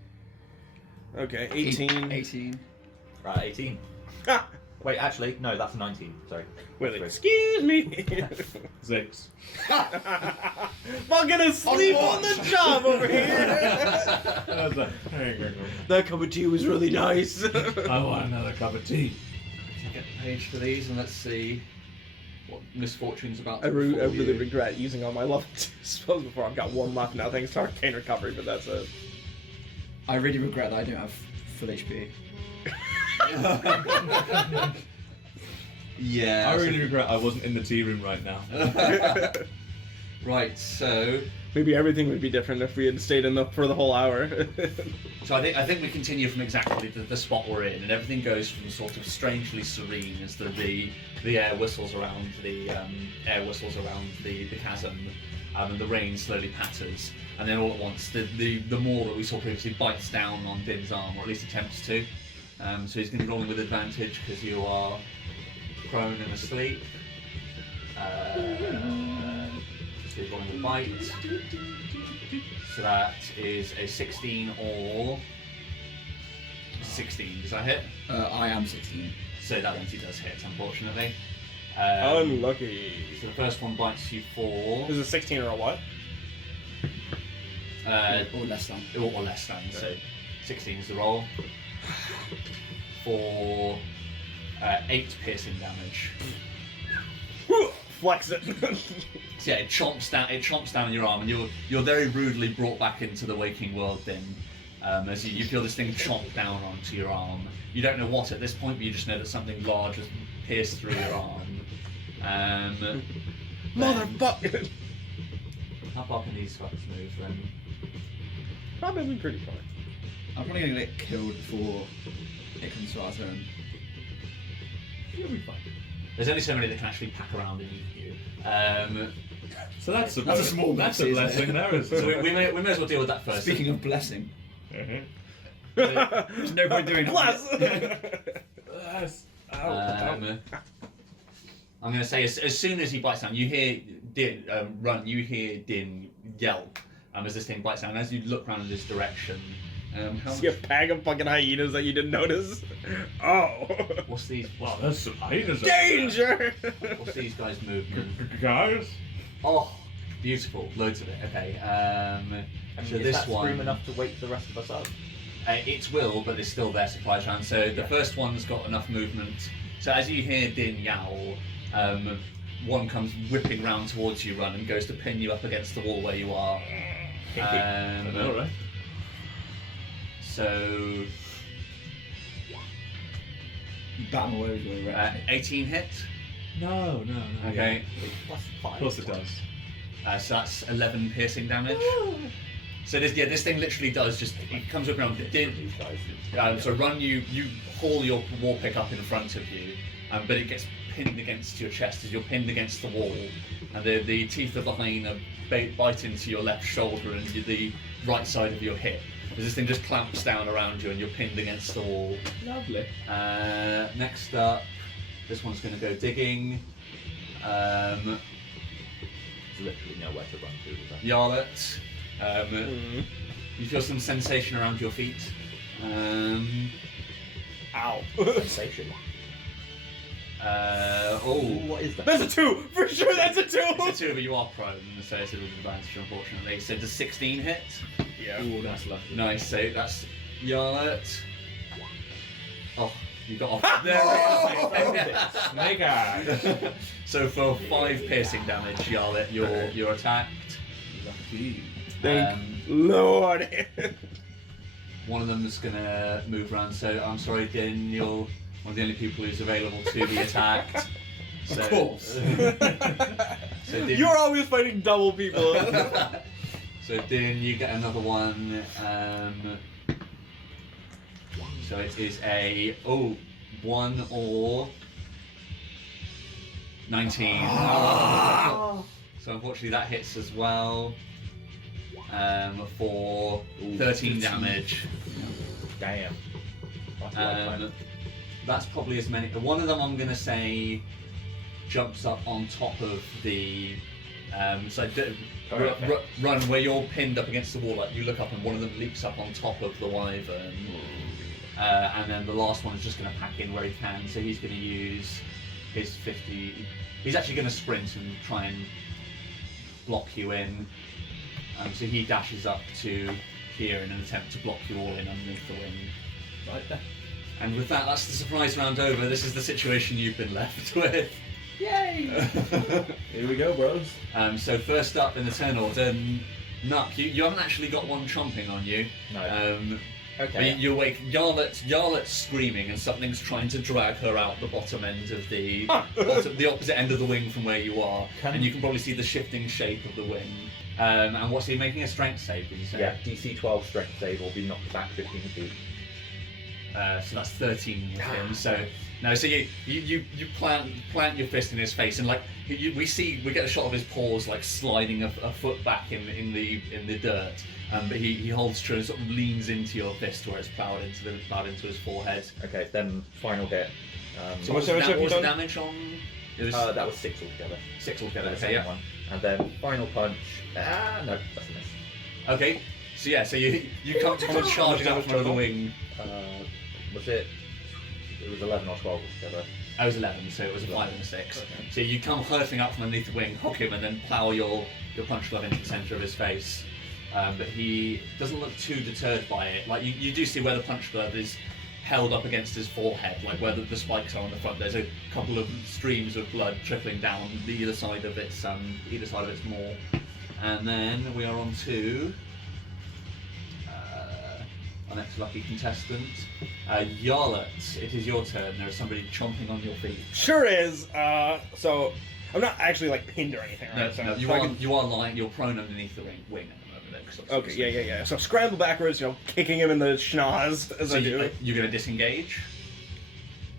Okay, 18. 18. Right, 18. Ah, Wait, actually, no, that's a 19. Sorry. wait, excuse me. 6. Fucking asleep on the job over here. That cup of tea was really nice. I want another cup of tea. Can I get the page for these and let's see what misfortune's about I to befall really you. regret using all my level 2 spells before. I've got one left now thanks to Arcane Recovery, but that's it. I really regret that I don't have full HP. Yeah. I really regret I wasn't in the tea room right now. Right, so Maybe everything would be different if we had stayed in for the whole hour. I think we continue from exactly the spot we're in, and everything goes from sort of strangely serene as the air whistles around the chasm, and the rain slowly patters, and then all at once the maw that we saw previously bites down on Din's arm, or at least attempts to. So he's going to be rolling with advantage because you are prone and asleep. So you're rolling the bite. So that is a 16 or 16. Does that hit? I am 16. So that means he does hit, unfortunately. Unlucky. So the first one bites you for Is it 16 or a what? Or less than. or less than. So 16 is the roll for 8 piercing damage. Flex it. So yeah, it chomps down your arm, and you're very rudely brought back into the waking world. Then, as you feel this thing chomp down onto your arm. You don't know what at this point, but you just know that something large has pierced through your arm. Motherfucker. How far can these fuckers move then? Probably pretty far. I'm probably going to get killed before it comes to our turn. You'll be fine. There's only so many that can actually pack around and eat you. So that's a small that's a mercy, isn't blessing it? there, isn't So it? we may as well deal with that first. Speaking of blessing, Mhm. there's no point doing Bless. Yes. I'm going to say as soon as he bites down, you hear Din run. You hear Din yelp as this thing bites down. And as you look round in his direction, How See a much? pack of fucking hyenas that you didn't notice? Oh. What's these? Wow, there's some hyenas. Danger! What's these guys' movement? Guys? Oh, beautiful. Loads of it. Okay. I mean, So is this that one. scream enough to wake the rest of us up? It will, but it's still their supply round. So the first one's got enough movement. So as you hear Din yowl, one comes whipping round towards you, run, and goes to pin you up against the wall where you are. I know, right? So Bat him away with your erection. 18 hit. No. Okay. Plus Of 5. course it does. So that's 11 piercing damage. So this thing literally does just, it comes up around. These guys. So run, you haul your war pick up in front of you, but it gets pinned against your chest as you're pinned against the wall, and the teeth of the hyena bite into your left shoulder and the right side of your hip. As this thing just clamps down around you and you're pinned against the wall. Lovely. Next up, this one's going to go digging. There's literally nowhere to run to with that. Yarlet. You feel some sensation around your feet. Ow. Sensation. What is that? That's a 2! For sure that's a 2! It's a 2, but you are prone, so it's a disadvantage, unfortunately. So does 16 hit? Yeah. Ooh, that's lucky. Nice, so that's Yarlet. Oh, you got off. There Snake eyes. So for 5 piercing damage, Yarlet, you're attacked. Lucky. Thank Lord. One of them is gonna move around. So I'm sorry, Din, you're one of the only people who's available to be attacked. So, Of course. So Din, You're always fighting double people. So Din, you get another one. So it is a 1 or 19. So unfortunately that hits as well. For 13 damage. Damn. That's a lot of time. That's probably as many. One of them I'm gonna say jumps up on top of the. Run where you're pinned up against the wall. Like you look up and one of them leaps up on top of the wyvern. And then the last one is just going to pack in where he can. So he's going to use his 50. He's actually going to sprint and try and block you in. So he dashes up to here in an attempt to block you all in underneath the wing. Right there. And with that, that's the surprise round over. This is the situation you've been left with. Yay! Here we go, bros. So first up in the turn order, Nuck, you haven't actually got one chomping on you. No. Okay. You wake Yarlet's screaming, and something's trying to drag her out the bottom end of the the opposite end of the wing from where you are, and you can probably see the shifting shape of the wing. And what's he making a strength save? Did you say? Yeah, DC 12 strength save or be knocked back 15 feet. So that's 13 with him. So no, so you plant your fist in his face, and like we get a shot of his paws like sliding a foot back in the dirt. But he holds true and sort of leans into your fist where it's ploughed into his forehead. Okay, then final hit. So What much damage have you was the done? damage on? It was That was 6 altogether. 6 altogether. The Okay, second yeah. one. And then final punch. No, that's a miss. Okay, so yeah, so you come charging out from under the wing. Was it? It was 11 or 12 altogether. I was 11, so it was a 5 and a 6. So you come hurtling up from underneath the wing, hook him, and then plough your punch glove into the centre of his face. But he doesn't look too deterred by it. Like you do see where the punch glove is held up against his forehead, like where the spikes are on the front. There's a couple of streams of blood trickling down either side of its maw. And then we are on to our next lucky contestant, Yarlet. It is your turn. There is somebody chomping on your feet. Sure is. So I'm not actually like pinned or anything, right? No, So you so I are can- you are lying. You're prone underneath the wing at the moment. Okay, yeah. So scramble backwards, kicking him in the schnoz as So I do. you're going to disengage.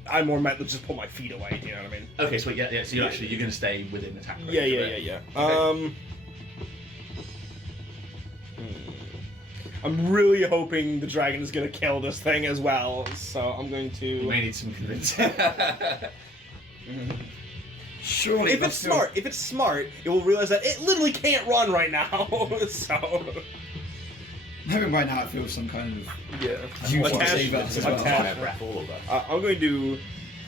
I more meant to just pull my feet away. Do you know what I mean? Okay, so yeah. So you're going to stay within attack range. Yeah. Okay. I'm really hoping the dragon is gonna kill this thing as well. So I'm going You to. may need some convincing. Surely. If it's smart, it will realize that it literally can't run right now. So Maybe by now it feels some kind of Yeah. you Attach- save us as well. attach- Fire breath, all of us. I'm going to.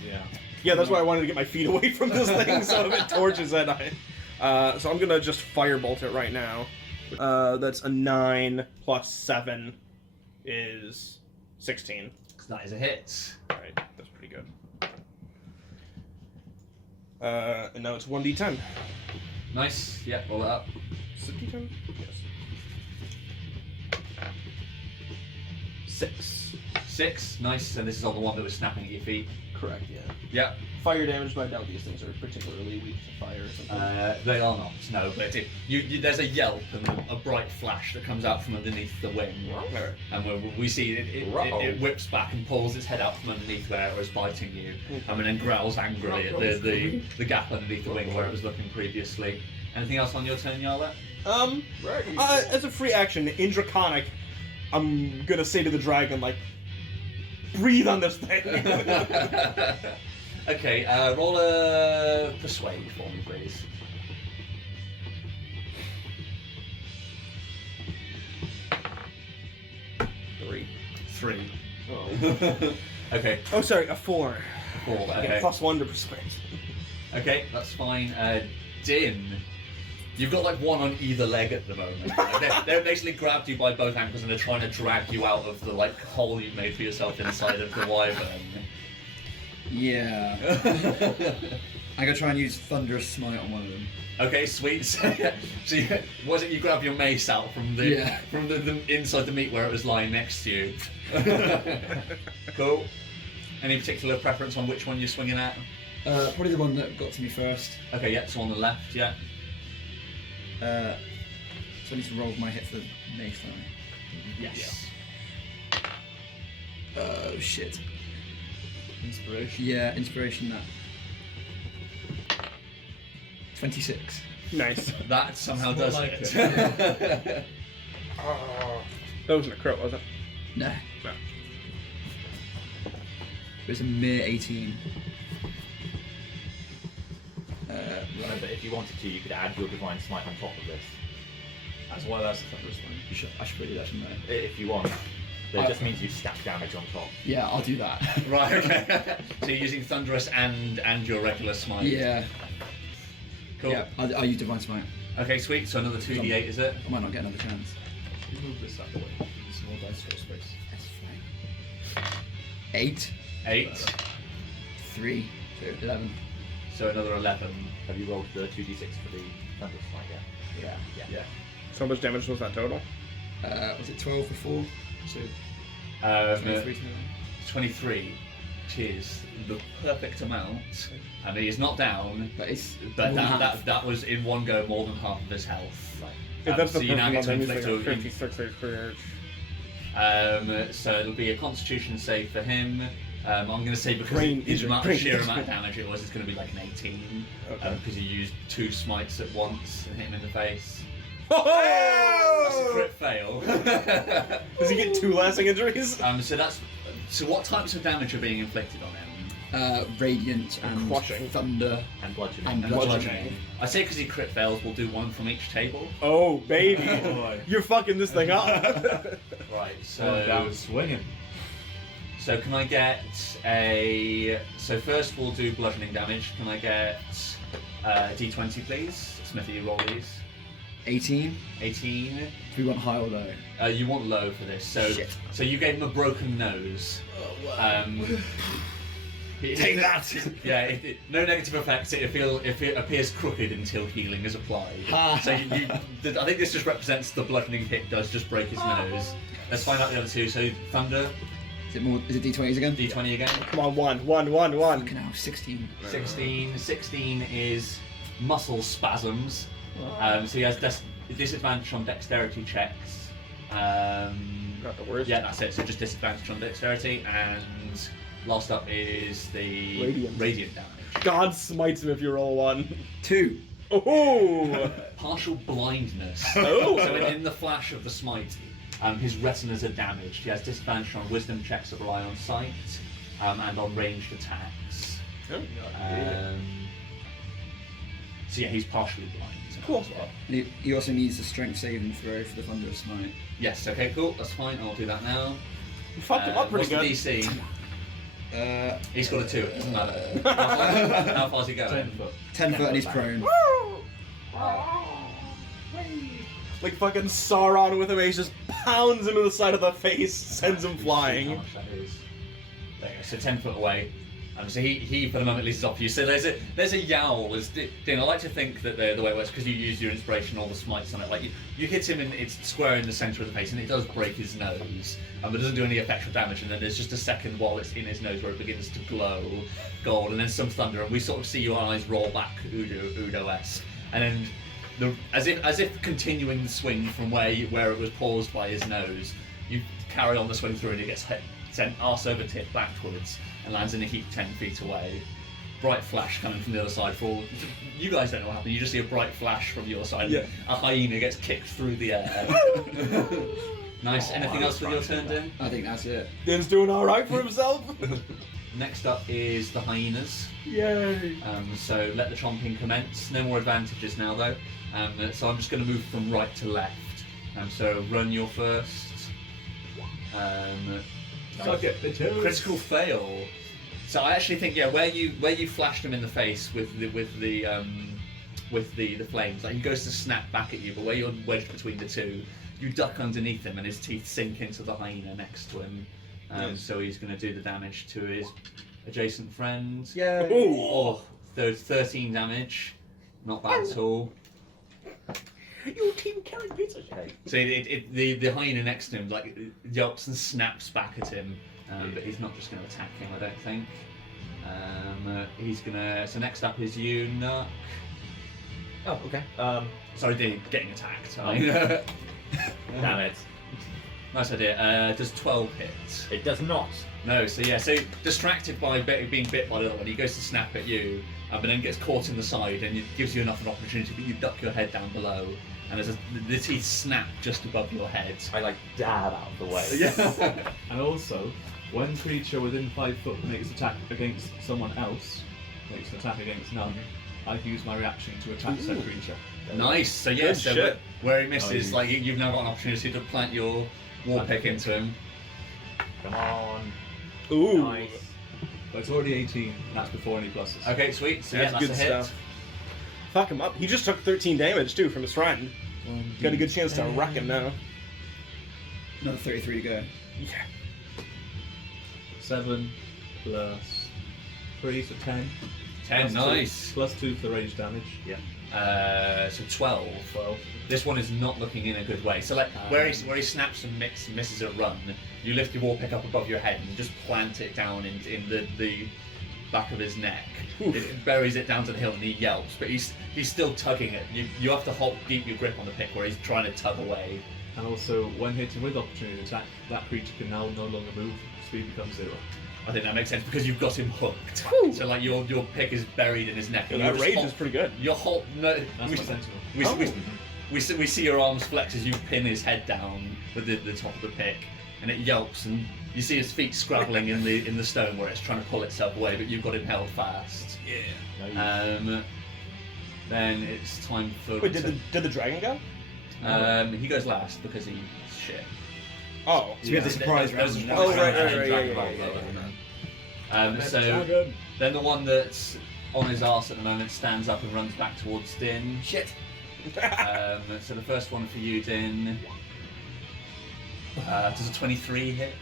Yeah. Yeah, that's why I wanted to get my feet away from this thing, so if it torches it, so I'm gonna just firebolt it right now. That's a 9 plus 7 is 16. That is a hit. Alright, that's pretty good. And now it's 1d10. Nice. Yeah, roll it up. Is it d10? Yes. 6. 6. Nice. And this is on the one that was snapping at your feet. Correct, yeah. Yeah. Fire damage, but I doubt these things are particularly weak to fire or something. They are not. No, but there's a yelp and a bright flash that comes out from underneath the wing. Alright. And we see it whips back and pulls its head out from underneath where it was biting you, and then growls angrily at the gap underneath the wing where it was looking previously. Anything else on your turn, Yarla? As a free action, in Draconic, I'm gonna say to the dragon, like, breathe on this thing. Okay, roll a persuade for me, please. Three. Oh. Okay, Oh, sorry, a 4. 4. I Okay. get +1 to persuade. Okay, that's fine. Din, you've got like one on either leg at the moment. They're basically grabbed you by both ankles and they're trying to drag you out of the like hole you've made for yourself inside of the wyvern. Yeah. I'm gonna try and use Thunderous Smite on one of them. Okay, sweet. So was it you grab your mace out from the inside the meat where it was lying next to you? Cool. Any particular preference on which one you're swinging at? Probably the one that got to me first. Okay, yeah, so on the left, yeah. So I need to roll my hit for the mace, don't I? Yes. Oh shit. Inspiration. Yeah, inspiration that. 26. Nice. That somehow More does like it. That wasn't a crit, was it? No. No. It was a mere 18. Remember, if you wanted to, you could add your Divine Smite on top of this. As well as the Thunderous One. I should probably do that, shouldn't I? If you want. But it just means you stack damage on top. Yeah, I'll do that. Right, okay. So you're using Thunderous and your regular smite. Yeah. Cool. Yeah, I'll use Divine Smite. Okay, sweet. So another 2d8, is it? I might not get another chance. You move this out of the way. It's more dice for space. That's fine. 8, 8. 3, so 11. So another 11. Have you rolled the 2d6 for the Thunderous Smite yet? Yeah. So how much damage was that total? Was it 12 for 4? So 23 total. 23, which is the perfect amount. And he is not down, But it's but more than half. that was in one go more than half of his health. If that's so the you now get perfect to amount, inflict then a, he's like 56 HP. so it'll be a Constitution save for him. I'm going to say because Brain his injury, amount, brain sheer injury. amount of damage it was, it's going to be like an 18. Okay. Because he used 2 smites at once and hit him in the face. Oh! That's a crit fail. Does he get 2 lasting injuries? So what types of damage are being inflicted on him? Radiant and Crushing. Thunder. And bludgeoning. And And bludgeoning. I say because he crit fails, we'll do 1 from each table. Oh, baby. boy. You're fucking this thing up. Right. So down swinging. So can I get a? So first we'll do bludgeoning damage. Can I get d20 please? Smithy, you roll these. 18. 18. Do we want high or low? You want low for this. So Shit. so you gave him a broken nose. Take that! Yeah, no negative effects. It appears crooked until healing is applied. So I think this just represents the bludgeoning hit does just break his nose. Let's find out the other 2. So Thunder, Is it D20s again? d20 again. Come on, 1. Fucking hell, 16. 16 is muscle spasms. So he has disadvantage on dexterity checks. Not the worst. Yeah, that's it. So just disadvantage on dexterity, and last up is the radiant damage. God smites him if you roll 1. 2. Oh! Partial blindness. Oh. So in the flash of the smite, his retinas are damaged. He has disadvantage on wisdom checks that rely on sight, and on ranged attacks. So yeah, he's partially blind. Cool. As well. He also needs a strength saving throw for the Thunderous Smite. Yes. Okay. Cool. That's fine. I'll do that now. You fucked him up pretty good. What's the DC? He's got a 2. It doesn't matter. How far's he going? 10 foot. 10 foot and he's prone. Like fucking Sauron with a mace just pounds him in the side of the face, sends him How flying. much that is. There you go. So 10 foot away. So he for the moment leads off you. So there's a yowl. I like to think that the way it works, because you use your inspiration, all the smites on it. Like you hit him and it's square in the centre of the face, and it does break his nose, but it doesn't do any effectual damage. And then there's just a second while it's in his nose where it begins to glow gold, and then some thunder, and we sort of see your eyes roll back, Udo-esque, and then as if continuing the swing from where it was paused by his nose, you carry on the swing through, and it gets sent arse over tip backwards and lands in a heap 10 feet away. Bright flash coming from the other side. For all you guys don't know what happened. You just see a bright flash from your side. Yeah. A hyena gets kicked through the air. Nice. Anything else for your turn, Din? I think that's it. Din's doing alright for himself. Next up is the hyenas. Yay. So let the chomping commence. No more advantages now though. So I'm just going to move from right to left. So run your first. Suck it, bitches. Critical fail. So I actually think where you flashed him in the face with the flames, like he goes to snap back at you, but where you're wedged between the two, you duck underneath him and his teeth sink into the hyena next to him. So he's going to do the damage to his adjacent friend. Yay. Oh, 13 damage. Not bad at all. You team killing pizza shit. So the hyena next to him like yelps and snaps back at him, but he's not just going to attack him, I don't think. He's gonna. So next up is you, Nuck. Oh, okay. Sorry, getting attacked. Damn it. Nice idea. Does 12 hit? It does not. No. So distracted by being bit by the other one, he goes to snap at you, but then gets caught in the side, and it gives you enough of an opportunity, but you duck your head down below. And the teeth snap just above your head. I dab out of the way. Yeah. And also, when creature within 5 foot makes attack against someone else, makes an attack against none, I can use my reaction to attack said creature. Nice. So Good so shit. where he misses, like you've now got an opportunity to plant your war pick into him. Come on. Ooh. Nice. But it's already 18, and that's before any pluses. Okay, sweet. So That's that's good a hit. stuff. Fuck him up. He just took 13 damage too from his friend. Got a good chance to wreck him now. Another 33 to go. Yeah. 7 plus 3, so 10. 10. Plus Nice. 2, plus 2 for the range damage. So 12. 12. This one is not looking in a good way. So like where he snaps and misses a run, you lift your war pick up above your head and just plant it down in the back of his neck. It buries it down to the hill and he yelps, but he's still tugging it. You have to keep your grip on the pick where he's trying to tug away. And also, when hitting with opportunity attack, that creature can now no longer move. Speed becomes 0. I think that makes sense because you've got him hooked. So like your pick is buried in his neck. And That you're rage just is pretty good. You're no, That's my sentinel. we see your arms flex as you pin his head down with the top of the pick, and it yelps, and you see his feet scrabbling in the stone where it's trying to pull itself away, but you've got him held fast. Yeah. Then it's time for. Wait, did the dragon go? He goes last because he's shit. Oh. So we have the surprise There's round. a Oh, surprise right, round right, and right, Dragon yeah, Ball yeah, Blow. So then the one that's on his arse at the moment stands up and runs back towards Din. Shit. So the first one for you, Din. Does a 23 hit?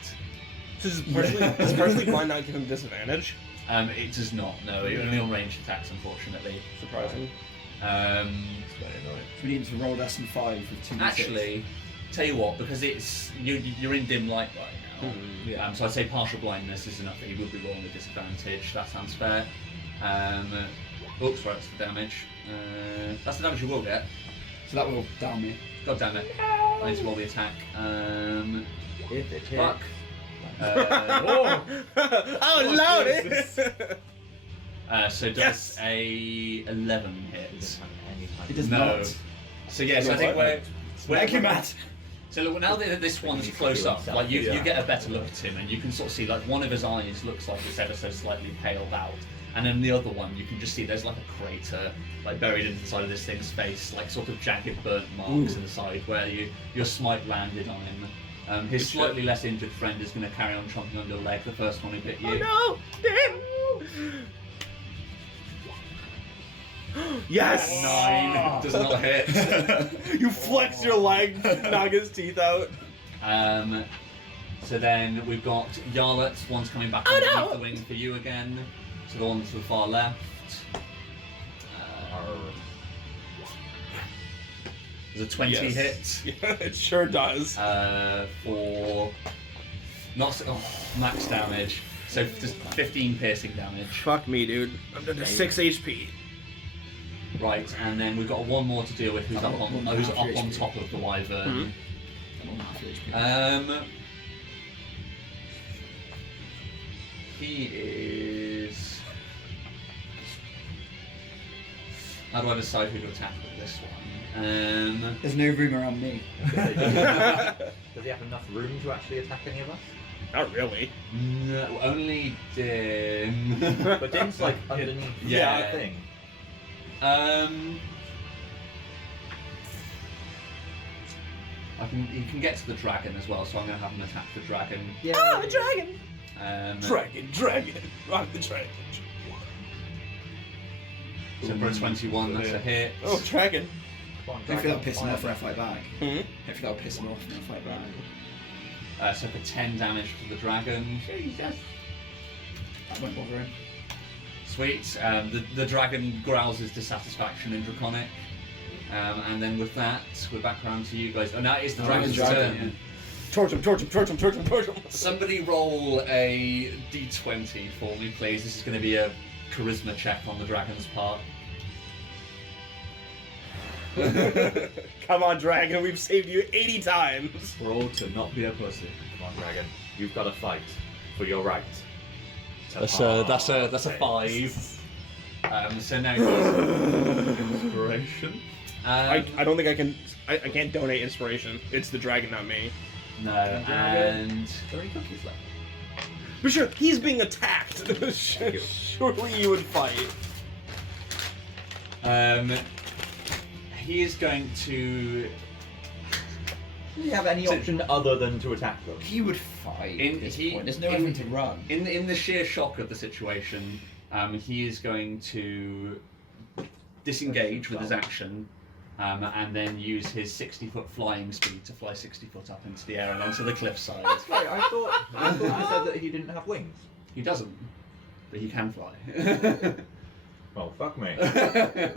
Does partially blind not give him disadvantage? It does not. No, only on ranged attacks, unfortunately. Surprising. It's very annoying. So we need to roll less than 5 with 2 Actually, tell you what, because you're in dim light right now. Yeah. So I'd say partial blindness is enough that he would be rolling a disadvantage. That sounds fair. Oops, right, that's the damage. That's the damage you will get. So that will down me. God damn it. I need to roll the attack. If it hits. Fuck. Oh, lordy! So does Yes. a 11 hit? It does No. not. So yes, I think What? where Thank you, Matt. So look, now that this one's close up, like you get a better look at him, and you can sort of see like one of his eyes looks like it's ever so slightly paled out, and then the other one you can just see there's like a crater like buried inside of this thing's face, like sort of jagged burnt marks in the side where your smite landed on him. His slightly less injured friend is going to carry on chomping on your leg, the first one who bit you. Oh no! Damn! Yes! 9 does not hit. You flex your leg, knock his teeth out. So then we've got Yarlet, one's coming back underneath the wing for you again. So the one to the far left. There's a 20 hit. Yeah, it sure does. For max damage. So just 15 piercing damage. Fuck me, dude. I'm down to 6 HP. Right, and then we've got one more to deal with who's up on top of the wyvern. He is. How do I decide who to attack with this one? There's no room around me. Does he have enough room to actually attack any of us? Not really. No, only Dim. But Dim's like underneath Yeah. the thing. He can get to the dragon as well, so I'm going to have him attack the dragon. Yeah. Ah, the dragon! Dragon! Rock the dragon! So for a 21, that's a hit. Oh, dragon! Hopefully that'll piss him off when I fight back. Hmm? Hopefully that'll piss him off when I fight back. So for 10 damage to the dragon. That won't bother him. Sweet. The dragon growls his dissatisfaction in Draconic. And then with that, we're back around to you guys. Oh, now it's the dragon's turn. Torch him! Somebody roll a d20 for me, please. This is going to be a charisma check on the dragon's part. Come on, dragon, we've saved you 80 times! Roll to not be a pussy. Come on, dragon. You've got to fight for your right. That's a 5. So now he's Inspiration. I don't think I can't donate inspiration. It's the dragon, not me. no, and Are there any cookies left? But sure, he's being attacked. Surely you would fight. he is going to. Do you have any option other than to attack them? He would fight at this point. There's no way to run. In the sheer shock of the situation, he is going to disengage with his action, and then use his 60-foot flying speed to fly 60 foot up into the air and onto the cliffside. Wait, I thought you said that he didn't have wings. He doesn't, but he can fly. Well, fuck me.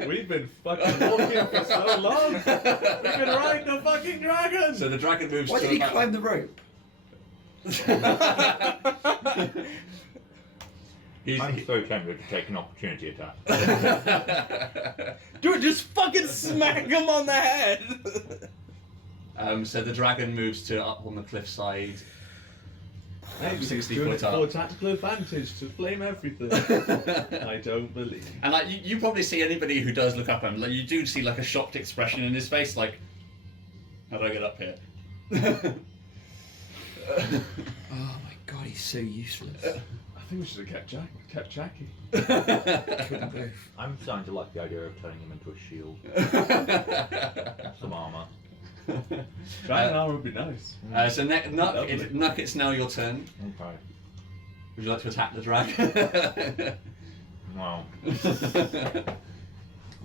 We've been fucking walking for so long. We've been riding a fucking dragon. So the dragon moves Why to did he about- climb the rope? I'm so tempted to take an opportunity attack. Dude, just fucking smack him on the head! So the dragon moves to up on the cliffside. Maybe 60 doing foot it up. for tactical advantage to flame everything. I don't believe. And like you probably see anybody who does look up at him, like you do see like a shocked expression in his face, like, how do I get up here? Oh my god, he's so useless. I think we should have kept Jackie. Killed them both. I'm starting to like the idea of turning him into a shield. Some armour. Dragon armor would be nice. So Nuck, it's now your turn. Okay. Would you like to attack the dragon? Wow.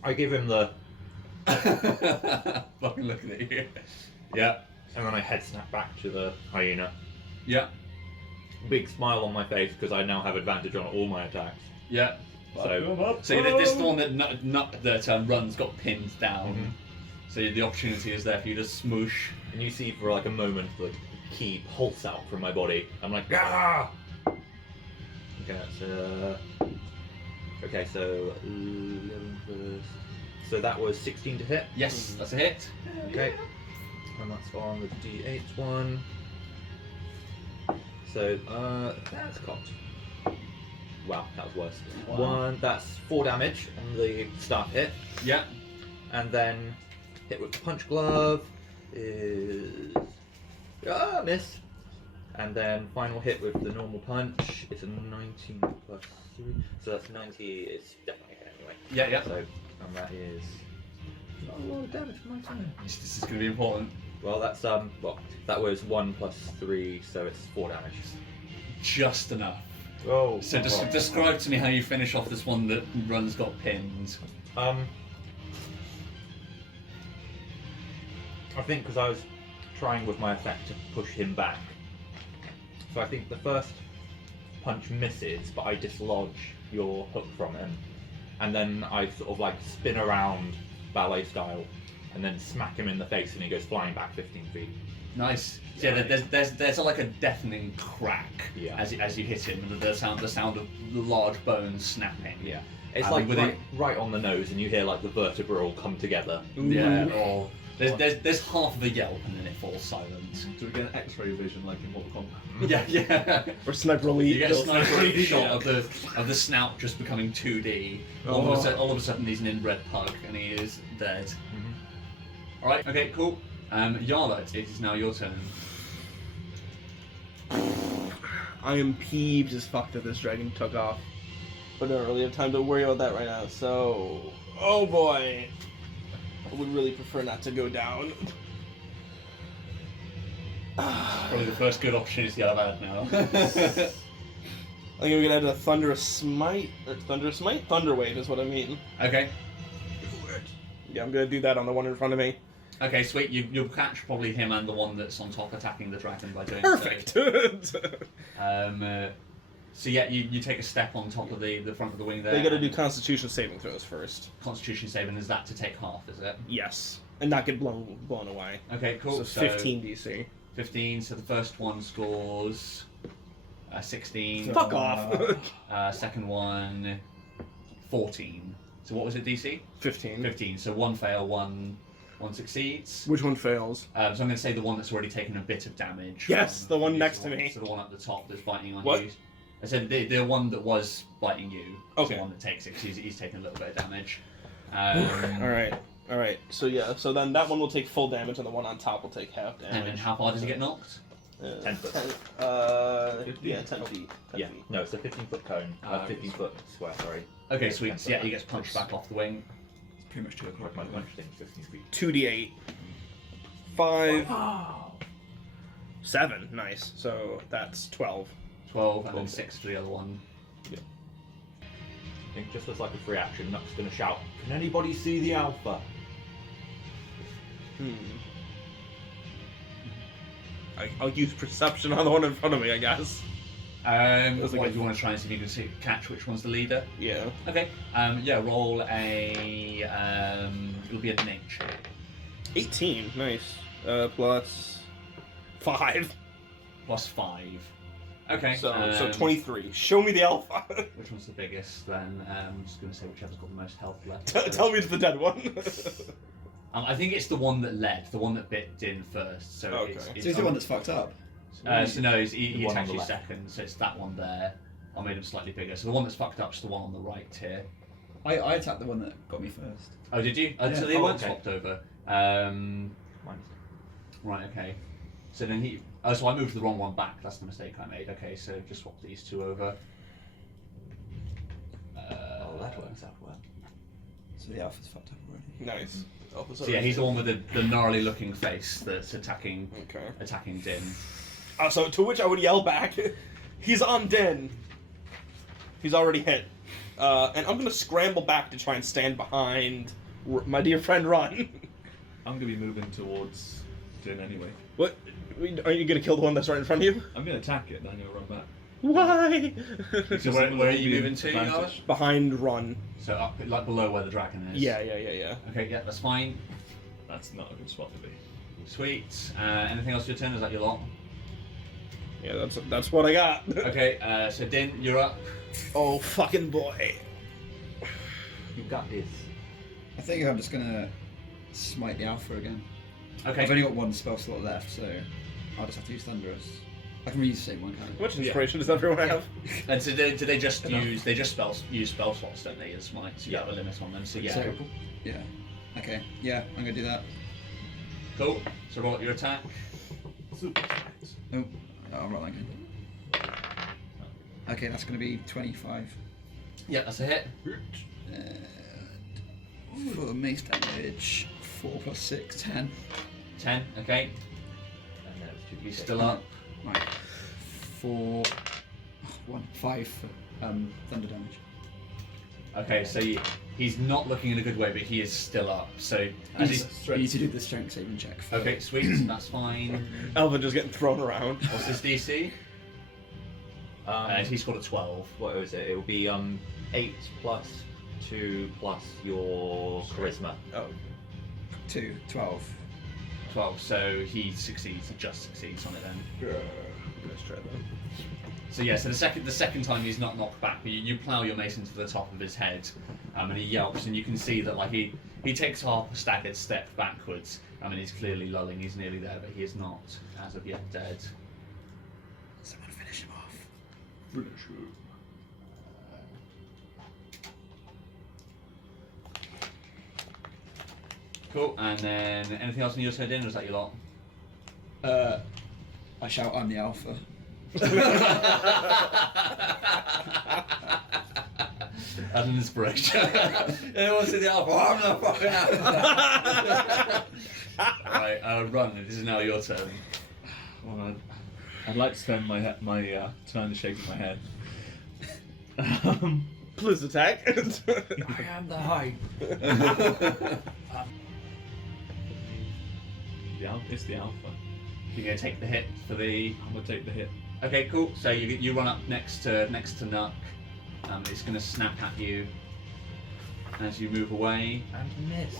I give him the... Fucking looking at you. Yeah. And then I head snap back to the hyena. Yeah. Big smile on my face because I now have advantage on all my attacks. Yeah. So, So this is the one that runs got pinned down. So the opportunity is there for you to smoosh. and you see for like a moment the key pulse out from my body. I'm like, ah! Okay, that's okay, so 11 plus. So that was 16 to hit. Yes, that's a hit. Okay. And that's on the D8 one. So that's cocked. Wow, that was worse. Wow. One, that's 4 damage on the start hit. Yeah. And then hit with the punch glove is Miss. And then final hit with the normal punch. It's a 19 plus 3. So that's 90. It's definitely a hit anyway. Yeah, yeah. So, and that is not a lot of damage for my turn. This is going to be important. Well, that's well, that was 1 plus 3, so it's 4 damage. Just enough. Oh. So describe to me how you finish off this one that Run's got pinned. I think because I was trying with my effect to push him back. So I think the first punch misses, but I dislodge your hook from him, and then I sort of like spin around ballet style, and then smack him in the face, and he goes flying back 15 feet. Nice. So yeah, there's like a deafening crack as you hit him, and the sound of the large bones snapping. Yeah. It's like within- right on the nose, and you hear like the vertebrae all come together. Yeah. Or there's half of a yelp, and then it falls silent. Do we get an X-ray vision like in Mortal Kombat? Yeah. Or sniper elite. You get a sniper shot of the snout just becoming 2D. All of a sudden he's an inbred pug and he is dead. All right. Okay. Cool. Yarla, it is now your turn. I am peeved as fuck that this dragon took off. But I don't really have time to worry about that right now, so... Oh boy! I would really prefer not to go down. Probably the first good opportunity I've had now. I think we're gonna add a Thunderous Smite, or Thunderous Smite? Thunder Wave is what I mean. Okay. Yeah, I'm gonna do that on the one in front of me. Okay, sweet. You'll catch probably him and the one that's on top attacking the dragon by doing Perfect! so. So yeah, you take a step on top of the front of the wing there. They gotta do Constitution saving throws first. Constitution saving, is that to take half, is it? Yes. And not get blown away. Okay, cool. So 15 DC. 15, so the first one scores 16. Fuck off! Second one, 14. So what was it, DC? 15. 15, so one fail, one succeeds. Which one fails? So I'm going to say the one that's already taken a bit of damage. Yes, from the one these next to ones. me. So the one at the top that's biting on What? you. I said the one that was biting you. Okay. The one that takes it, 'cause he's taking a little bit of damage. Alright. So yeah, so then that one will take full damage and the one on top will take half damage. And then how far does he get knocked? 10 foot. 10 feet. 10 Yeah, feet. no, it's a 15-foot cone. 15-foot square, sorry. Okay, Yeah, sweet. 10 So yeah, foot. he gets punched back off the wing. It's pretty much 2 o'clock. My punch thing's 15 feet. 2d8. 5. 7. Nice. So that's 12. 12, and then 6 for the other one. I think just as like a free action, Nuck's gonna shout, "Can anybody see the alpha?" I'll use perception on the one in front of me, I guess. What do you want to try and see if you can catch which one's the leader? Yeah. Okay. Yeah, roll a. It'll be a nature. 18. Nice. Plus 5. Plus 5. Okay. So 23. Show me the alpha. Which one's the biggest then? I'm just going to say whichever's got the most health left. Tell me it's the dead one. I think it's the one that led, the one that bit Din first. So Okay. So he's the one that's fucked up. So no, he The one on attacks the you left. second, so it's that one there. I made him slightly bigger. So the one that's fucked up's the one on the right here. I attacked the one that got me first. Oh, did you? Yeah. So they Oh, weren't okay. swapped over. Mine. Right, okay. So then he... Oh, so I moved the wrong one back. That's the mistake I made. Okay, so just swap these two over. Oh, that works out well. So the alpha's fucked up already. Nice. So yeah, he's the one with the gnarly looking face that's attacking Okay. Din. So to which I would yell back, he's on Din. He's already hit. And I'm gonna scramble back to try and stand behind my dear friend Ron. I'm gonna be moving towards Din anyway. What? Are you gonna kill the one that's right in front of you? I'm gonna attack it, then I'm gonna run back. Why? So where are you moving to, Yara? Advantage. Behind Ron. So up, like below where the dragon is? Yeah. Okay, yeah, that's fine. That's not a good spot to be. Sweet. Anything else for your turn? Is that your lot? Yeah, that's what I got. Okay, so Din, you're up. Oh, fucking boy. You got this. I think I'm just gonna smite the alpha again. Okay. I've only got one spell slot left, so I'll just have to use Thunderous. I can reuse the same one, can't How much inspiration does everyone have? And so do they just use use spell slots, don't they, as smites? You have a limit on them, so yeah. So, yeah. Okay. Yeah, I'm gonna do that. Cool. So roll up your attack. Super strength. Oh, I'll roll again. Okay, that's going to be 25. Yeah, that's a hit. For mace damage, 4 plus 6, 10. 10, okay. And then it was 2d6. He's still up. Right. 4, 1, 5 for thunder damage. Okay, so he's not looking in a good way, but he is still up. So as You he's need to do the strength saving check. For okay, sweet, that's fine. Elvin just getting thrown around. What's his DC? He's got a 12. What was it? It will be 8 plus 2 plus your charisma. Oh, 2, 12. 12, so he succeeds, just succeeds on it then. let's try that. So yeah, so the second time he's not knocked back, but you plough your mace into the top of his head, and he yelps, and you can see that like he takes half a staggered step backwards. I mean, he's clearly lulling, he's nearly there, but he is not, as of yet, dead. Someone finish him off. Finish him. Cool, and then anything else in your turn in, or is that your lot? I shout, I'm the alpha. As an inspiration. Anyone see the alpha? I'm the fucking alpha. Right, Run, this is now your turn. Well, I'd like to spend my turn shaking my head. Please attack. I am the high. It's the alpha. You're gonna take the hit for the. I'm gonna take the hit. Okay, cool. So you run up next to Nuck. It's gonna snap at you as you move away. And miss.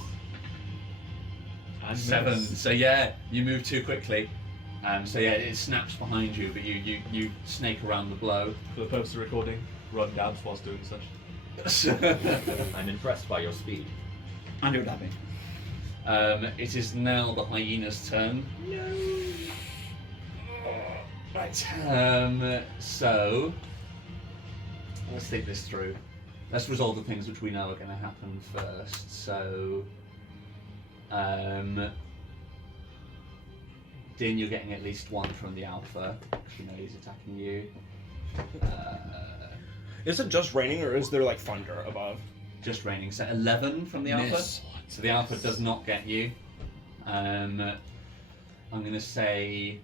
And 7. miss. So yeah, you move too quickly. So yeah, it snaps behind you, but you snake around the blow. For the purpose of recording, run dabs whilst doing such. I'm impressed by your speed. And you're dabbing. It is now the hyena's turn. No. Right. So let's think this through. Let's resolve the things which we know are going to happen first. So, Din, you're getting at least 1 from the alpha. You know he's attacking you. Is it just raining, or is there like thunder above? Just raining. So 11 from the alpha. Miss. So the alpha does not get you. I'm going to say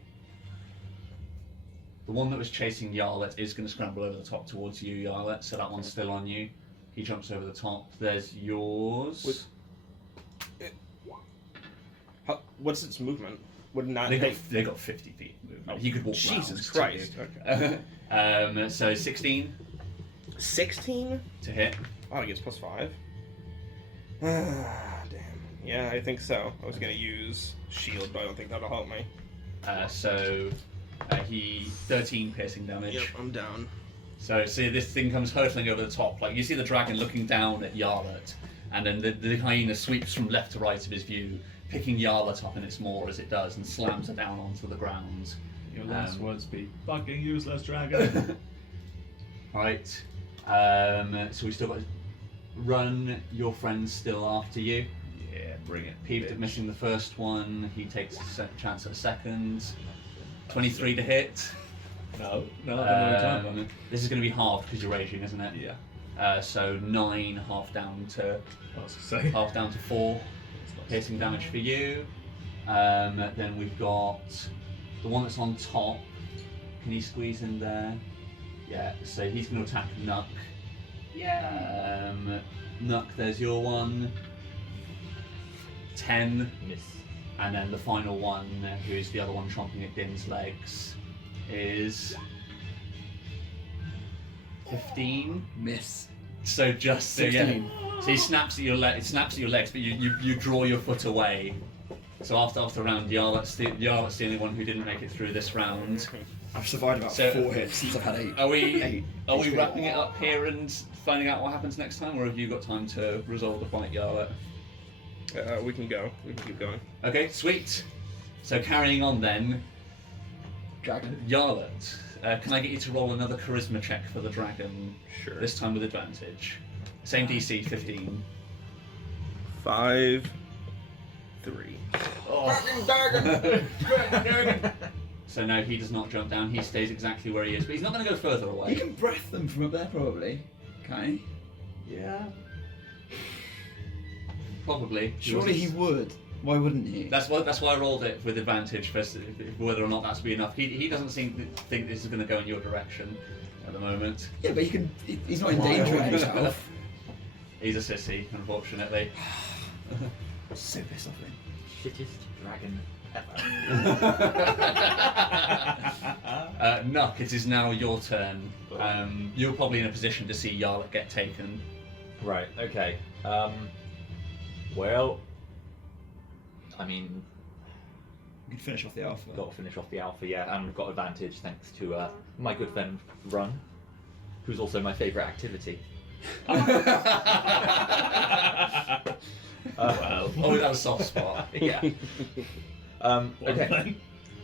the one that was chasing Yarlet is going to scramble over the top towards you, Yarlet. So that one's still on you. He jumps over the top. There's yours. What's its movement? Would not They take. got 50 feet movement. Oh, He could walk Jesus round to Christ. you. Okay. So 16 16? to hit. Oh, he gets plus 5. Damn. Yeah, I think so. I was gonna use shield, but I don't think that'll help me. He 13 piercing damage. Yep, I'm down. So see, this thing comes hurtling over the top. Like you see the dragon looking down at Yarlet, and then the hyena sweeps from left to right of his view, picking Yarlet up in its maw as it does, and slams her down onto the ground. Your last words be fucking useless, dragon. Right. So we still got Run. Your friend's still after you. Yeah, bring it. Peeved at missing the first one. He takes a chance at a second. 23 to hit. No, I don't know what time. This is going to be halved because you're raging, isn't it? Yeah. So 9, half down to I was gonna say. 4. Piercing damage for you. Then we've got the one that's on top. Can he squeeze in there? Yeah. So he's going to attack Nuck. Yeah. Nuck, there's your one. 10. Miss. And then the final one, who is the other one chomping at Din's legs, is 15. Miss. So just so 16. yeah. So he snaps at your it snaps at your legs, but you draw your foot away. So after round, Yarlet's the only one who didn't make it through this round. I've survived about So- 4 hits since I've had 8. Are we 8 are we HP. wrapping it up here and finding out what happens next time, or have you got time to resolve the fight, Yarlet? We can go. We can keep going. Okay, sweet. So carrying on then, Dragon. Yarlet, can I get you to roll another charisma check for the dragon? Sure. This time with advantage. Same DC, 15. 5, 3. Oh. So no, he does not jump down. He stays exactly where he is, but he's not going to go further He away. can breath them from up there, probably. Can't he? Yeah. Probably. Surely he would. Why wouldn't he? That's why I rolled it with advantage for whether or not that's be enough. He doesn't seem to think this is going to go in your direction at the moment. Yeah, but he's not endangering himself. He's a sissy, unfortunately. So pissed off with him. Shittest dragon ever. Nuck, it is now your turn. You're probably in a position to see Yarlett get taken. Right. Okay. Well, I mean, You can finish off the alpha. got to finish off the alpha, yeah, and we've got advantage thanks to my good friend Run, who's also my favourite activity. Oh, that was a soft spot. Yeah. Okay.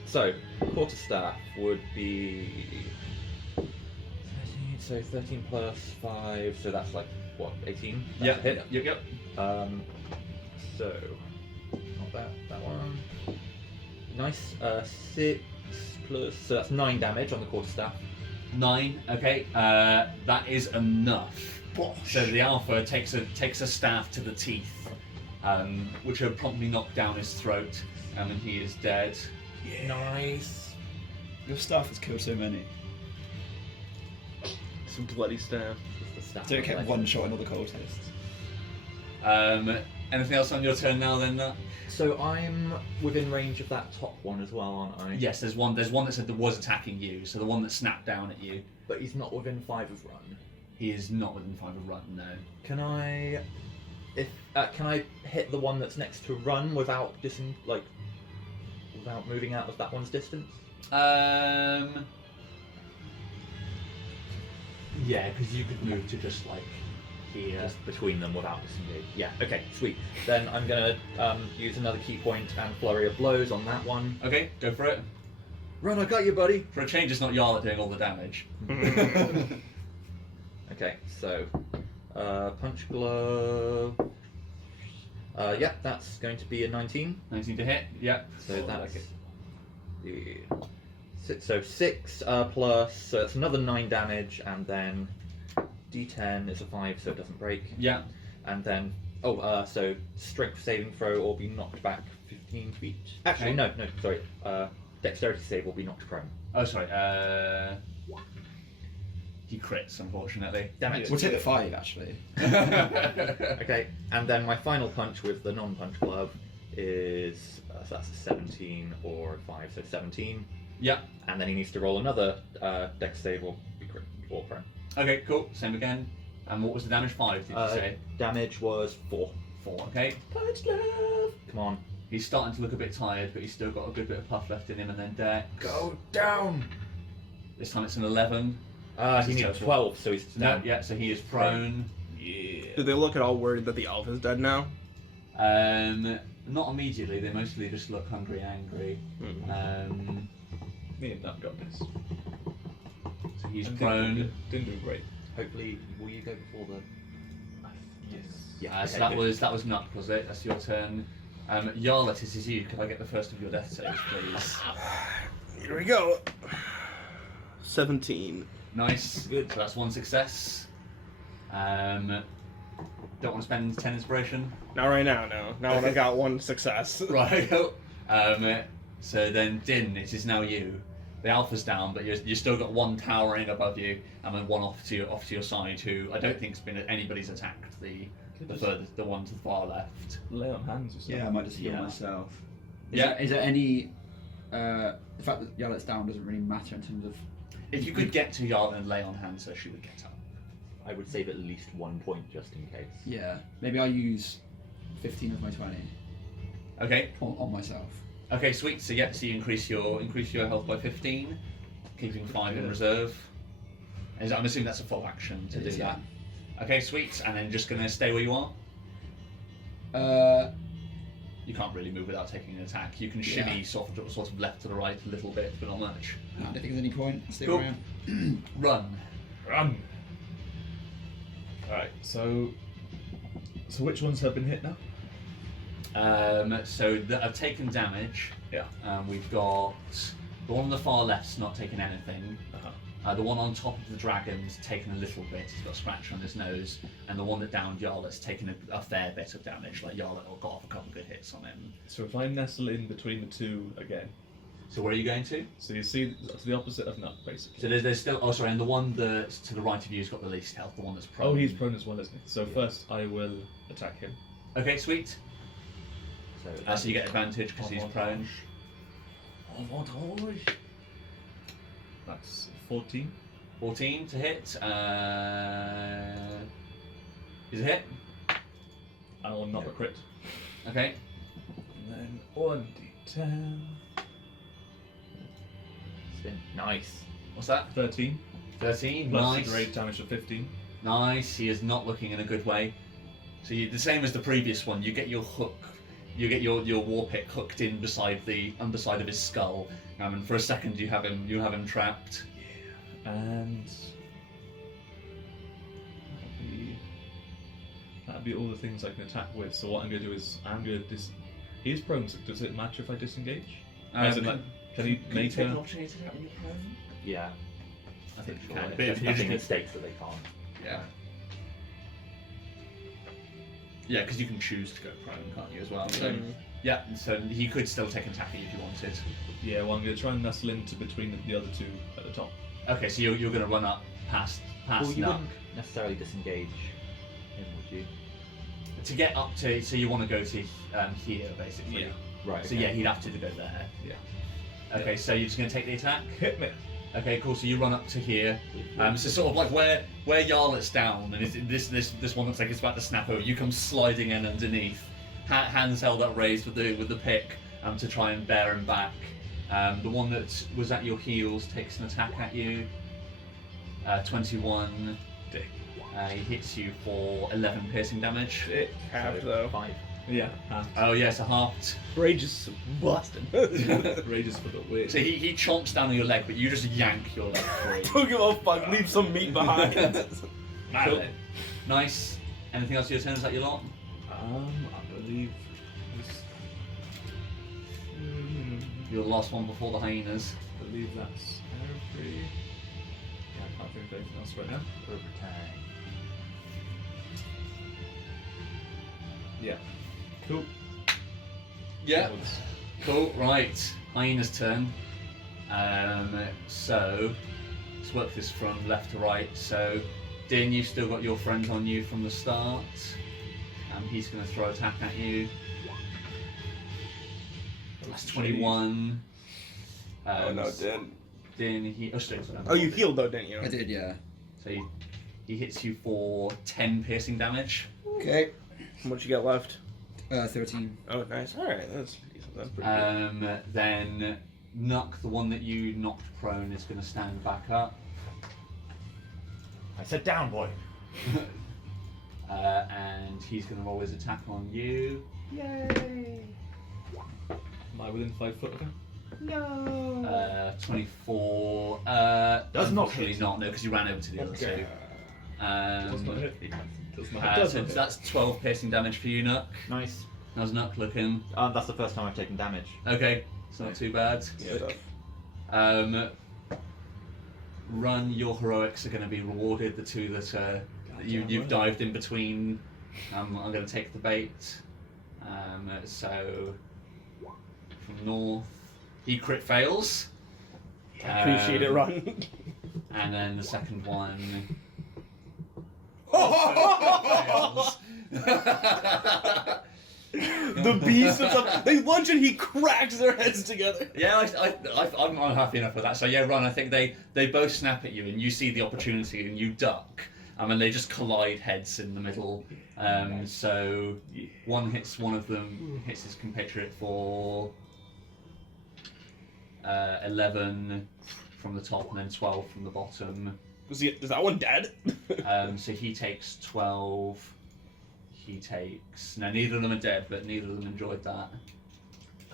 So, quarterstaff would be 13, so 13 plus 5, so that's like what, 18? That's Yeah, a hit. yep. So not that one. Nice. 6 plus, so that's 9 damage on the quarterstaff. 9. Okay, that is enough. So the alpha takes a staff to the teeth, which will promptly knock down his throat, and he is dead. Nice. Your staff has killed so many. Some bloody staff. The staff Don't of get legend. one shot another cultist. Anything else on your turn now? Then. So I'm within range of that top one as well, aren't I? Yes, there's one. There's one that said that was attacking you. So the one that snapped down at you. But he's not within 5 of Run. He is not within 5 of Run. No. Can I hit the one that's next to Run without without moving out of that one's distance? Yeah, because you could move to just like here. Just between them without disengage. Yeah, okay, sweet. Then I'm gonna use another key point and flurry of blows on that one. Okay, go for it. Run, I got you, buddy. For a change, it's not Yarlett doing all the damage. Okay, so punch glove. Yeah, that's going to be a 19. 19 to hit. Yep. So that's the 6 plus. So it's another 9 damage, and then D10 is a 5, so it doesn't break. Yeah. And then so strength saving throw or be knocked back 15 feet. Actually, Okay. no, sorry. Dexterity save will be knocked prone. Oh, sorry. He crits, unfortunately. Damn it. We'll take the 5 actually. Okay, and then my final punch with the non-punch glove is so that's a 17 or a 5, so 17. Yeah. And then he needs to roll another dex save or be crit or prone. Okay, cool. Same again. And what was the damage? 5, did you say? Damage was 4. 4. Okay. Punch glove. Come on. He's starting to look a bit tired, but he's still got a good bit of puff left in him. And then Dex. Go down. This time it's an 11. He needs 12, so he's No, down. yeah, so he is prone. Do they look at all worried that the alpha's dead now? Not immediately. They mostly just look hungry, angry. Me and that got this. So he's And prone. Didn't do great. Hopefully, will you go before the? Yes. Yeah. So that was Nuck, was it? That's your turn. Yarlett, this is you. Could I get the first of your death saves, please? Here we go. 17. Nice. Good. So that's 1 success. Don't want to spend 10 inspiration. Not right now, no. Now when I got 1 success. Right. So then, Din, it is now you. The alpha's down, but you still got 1 towering above you, and then 1 off to your side. Who I don't think's been anybody's attacked. The one to the far left. Lay on hands or something. Yeah, I might just heal Yeah. myself. Yeah. Is there any? The fact that Yarlett's down doesn't really matter in terms of. If you could get to Yarlett and lay on hands, so she would get up. I would save at least 1 point just in case. Yeah, maybe I'll use 15 of my 20 Okay. on myself. Okay, sweet. So yeah, so you increase your health by 15, keeping 5 in reserve. I'm assuming that's a full action to It do is, that. Okay, sweet. And then just gonna stay where you are. You can't really move without taking an attack. You can shimmy sort of left to the right a little bit, but not much. I don't think there's any point. Stay Cool. where I am. Run. Run! Alright, so which ones have been hit now? So that have taken damage. Yeah. We've got The one on the far left's not taking anything. Uh-huh. The one on top of the dragon's taken a little bit. He's got a scratch on his nose, and the one that downed Yarlet's taken a fair bit of damage. Like Yarlet got off a couple of good hits on him. So if I nestle in between the two again, So where are you going to? so you see it's the opposite of Nuck, basically. So there's still. Oh, sorry, and the one that's to the right of you has got the least health. The one that's prone. Oh, he's prone as well, isn't he? So first I will attack him. Okay, sweet. So, So you get advantage because he's prone. That's 14. 14 to hit. Is a hit. I will not a crit. Okay. And then 1d10. spin. Nice. What's that? 13. 13. Plus Nice. the grade damage of 15. Nice. He is not looking in a good way. So you, the same as the previous one. You get your hook. You get your war pick hooked in beside the underside of his skull, and for a second you have him trapped. And that'd be all the things I can attack with. So what I'm going to do is he's prone. So does it matter if I disengage? As in, like, can he Can you make take an a? opportunity attack when you're prone? Yeah. I think you Sure. can. But There's if you nothing just, at stake that they can't. yeah. Yeah, because you can choose to go prone, can't you, as well? So, yeah, so he could still take an attack at you if you wanted. Yeah, well, I'm going to try and nestle into between the other two at the top. Okay, so you're going to run up past Well, you Nuck. wouldn't necessarily disengage him, would you? To get up to, so you want to go to here, basically. Yeah. Right. So yeah, he'd have to go there. Yeah. Okay, so you're just going to take the attack? Hit me. Okay, cool. So you run up to here. So sort of like where Yarlet's down, and this one looks like it's about to snap over. You come sliding in underneath, hands held up raised with the pick, to try and bear him back. The one that was at your heels takes an attack at you. 21. Dick. He hits you for 11 piercing damage. It halved though. 5. Yeah. Oh yeah, so halved. Rage is busted. Rages for the win. So he chomps down on your leg, but you just yank your leg free. Don't give a fuck. Leave some meat behind. Cool. Nice. Anything else for your turn? Is that your lot? I believe this. You're the last one before the hyenas. I believe that's every. Yeah, I can't think of anything else right now. Overtime. Yeah. Cool. Yeah. Cool. Right. Hyena's turn. So let's work this from left to right. So Din, you've still got your friend on you from the start. He's going to throw attack at you. That's 21. Oh no, Din. Din, sorry. Oh, you healed though, didn't you? I did, yeah. So he hits you for 10 piercing damage. Okay. How much you got left? 13. Oh, nice. All right, that's decent. That's pretty good. Then Nuck, the one that you knocked prone, is going to stand back up. I said down, boy. And he's going to roll his attack on you. Yay! Am I within 5 foot of him? No! 24. Does not unfortunately hit. not, no, because you ran over to the other two. Does not hit. Does not hit. So that's 12 piercing damage for you, Nuck. Nice. How's Nuck looking? That's the first time I've taken damage. Okay, it's not too bad. Stuff. Run, your heroics are going to be rewarded. The two that you've dived in between. I'm going to take the bait. So from north, he crit fails. Appreciate it, Ron. And then the second one. The beast of stuff. They lunge and he cracks their heads together. Yeah, I'm happy enough with that. So yeah, Ron, I think they both snap at you, and you see the opportunity, and you duck. And they just collide heads in the middle. So one hits one of them, hits his compatriot for 11 from the top, and then 12 from the bottom. Is that one dead? So he takes 12. He takes. Now neither of them are dead, but neither of them enjoyed that.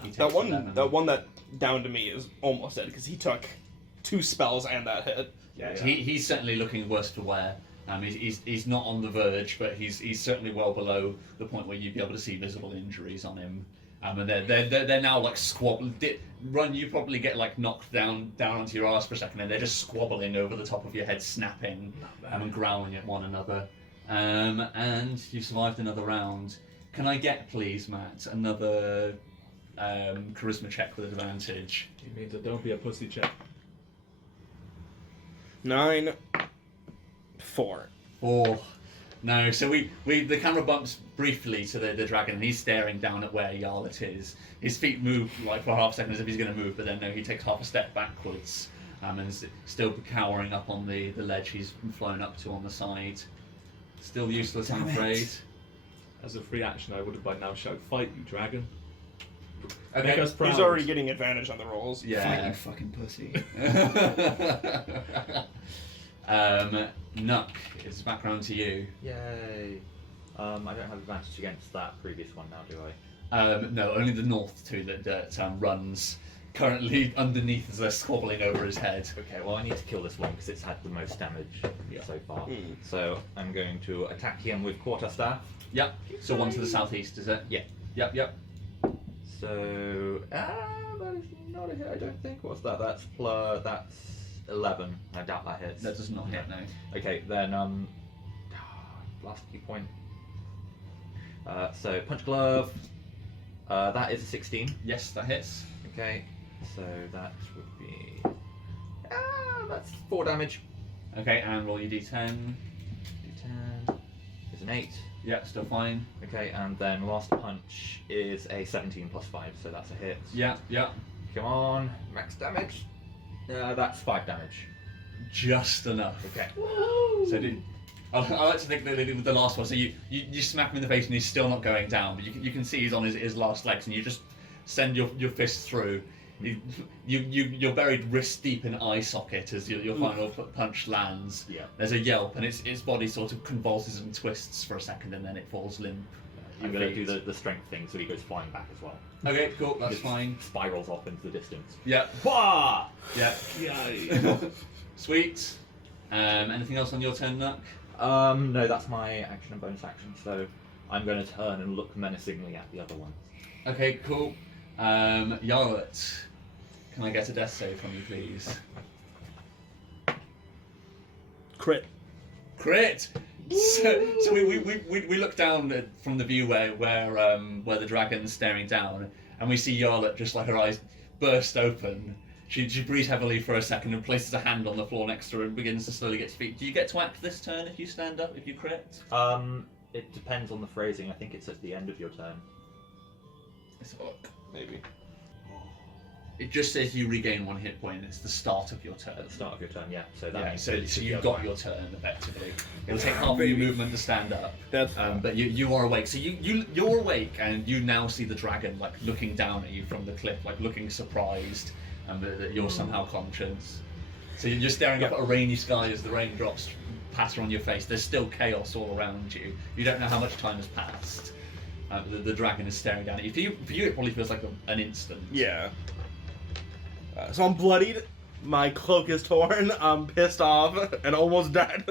He takes That 11. one that down to me is almost dead because he took 2 spells and that hit. Yeah, he's certainly looking worse for wear. He's not on the verge, but he's certainly well below the point where you'd be able to see visible injuries on him. And they're now like squabbling. Run, you probably get like knocked down onto your ass for a second, and they're just squabbling over the top of your head, snapping and growling at one another. And you survived another round. Can I get, please, Matt, another charisma check with advantage? It means that don't be a pussy check. 9, 4. Oh, no. So the camera bumps briefly to the dragon, and he's staring down at where Yarlet is. His feet move like for half a second as if he's going to move, but then no, he takes half a step backwards, and is still cowering up on the ledge he's flown up to on the side. Still useless, I'm afraid. As a free action, I would have by now shouted, "Fight, you dragon!" Okay. Make us proud. He's already getting advantage on the rolls. Yeah. Fight, you fucking pussy. Nuck, it's back round to you. Yay. I don't have advantage against that previous one now, do I? No, only the north two that runs currently underneath as they're squabbling over his head. Okay, well I need to kill this one because it's had the most damage so far. So I'm going to attack him with quarterstaff. Yep. So one to the southeast, is it? Yeah. Yep. So that is not a hit. I don't think. What's that? That's 11. I doubt that hits. That does not hit, no. Okay, then last key point. So punch glove. That is a 16. Yes, that hits. Okay, so that would be that's 4 damage. Okay, and roll your d10. D10 is an 8. Yep, still fine. Okay, and then last punch is a 17 plus 5, so that's a hit. Yeah. Come on, max damage. That's 5 damage. Just enough. Okay. So I like to think that with the last one, so you smack him in the face and he's still not going down, but you can see he's on his last legs, and you just send your fist through. You're buried wrist deep in eye socket as your final punch lands. Yeah. There's a yelp, and its body sort of convulses and twists for a second, and then it falls limp. I'm going to do the strength thing, so he goes flying back as well. Okay, cool, that's Just fine. Spirals off into the distance. Yeah. Wah! Yeah. Sweet. Anything else on your turn, Nuck? No, that's my action and bonus action, so I'm going to turn and look menacingly at the other one. Okay, cool. Yarlet, can I get a death save from you, please? Crit. So we look down from the view where the dragon's staring down, and we see Yarlet just like her eyes burst open. She breathes heavily for a second and places a hand on the floor next to her and begins to slowly get to feet. Do you get to act this turn if you stand up, if you crit? It depends on the phrasing. I think it's at the end of your turn. Let's look. Maybe. It just says you regain 1 hit point. It's the start of your turn. At the start of your turn, yeah. So that Yeah, means so it's the you've other got round. your turn effectively. It'll take half of your movement to stand up. That's But you are awake. So you're awake, and you now see the dragon like looking down at you from the cliff, like looking surprised, and that you're somehow conscious. So you're staring up at a rainy sky as the raindrops patter on your face. There's still chaos all around you. You don't know how much time has passed. The dragon is staring down at you. For you, it probably feels like an instant. Yeah. So I'm bloodied. My cloak is torn. I'm pissed off and almost dead.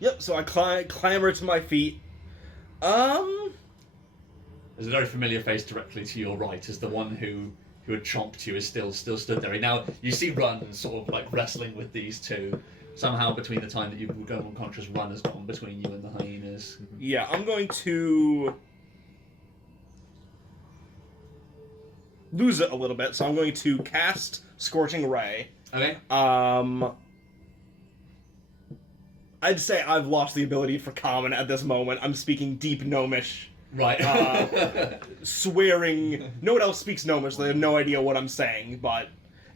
Yep. So I clamber to my feet. There's a very familiar face directly to your right, as the one who had chomped you is still stood there. Now you see Run sort of like wrestling with these two. Somehow between the time that you go unconscious, Run has gone between you and the hyenas. Yeah, I'm going to lose it a little bit, so I'm going to cast Scorching Ray. Okay. I'd say I've lost the ability for common at this moment. I'm speaking deep gnomish, Right. swearing. No one else speaks gnomish, so they have no idea what I'm saying, but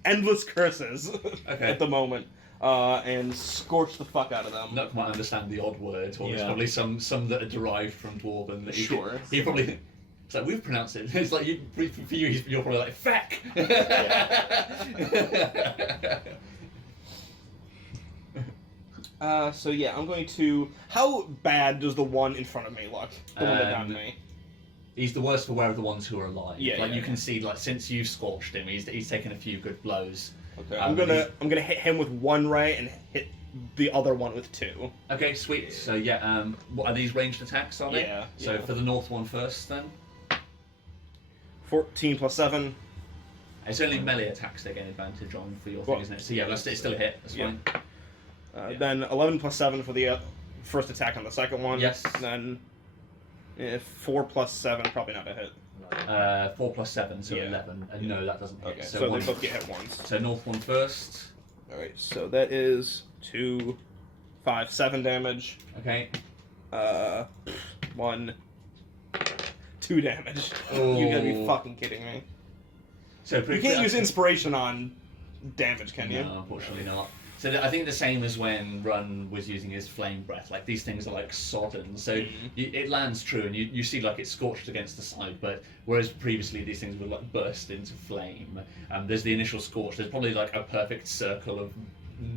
endless curses Okay. at the moment. And scorch the fuck out of them. Nuck might understand the odd word, or there's Yeah. probably some that are derived from Dwarven. That Sure. He probably. It's like we've pronounced it. It's like for you, you're probably like feck. So yeah, I'm going to. How bad does the one in front of me look? The one that downed me. He's the worst for wear of the ones who are alive. Yeah, like yeah, you can see, like since you've scorched him, he's taken a few good blows. Okay. I'm gonna hit him with 1 ray and hit the other one with 2. Okay, sweet. So yeah, what are these ranged attacks? Are they? Yeah, So yeah. for the north one first, then. 14 plus 7. It's only melee attacks they gain advantage on for your Well, thing, isn't it? So yeah, it's still a hit. That's Yeah. fine. Then 11 plus 7 for the first attack on the second one. Yes. Then 4 plus 7, probably not a hit. 4 plus 7, so Yeah. 11. And no, that doesn't hit. Okay, So, so one, they both get hit once. so North one first. Alright, so that is 2, 5, 7 damage. Okay. 1, 2 damage. Oh. You gotta be fucking kidding me. So You pretty can't quick- use inspiration on damage, can you? No, unfortunately not. So I think the same as when Run was using his flame breath. Like these things are like sodden, so it lands true, and you see like it's scorched against the side. But whereas previously these things would like burst into flame. There's the initial scorch. There's probably like a perfect circle of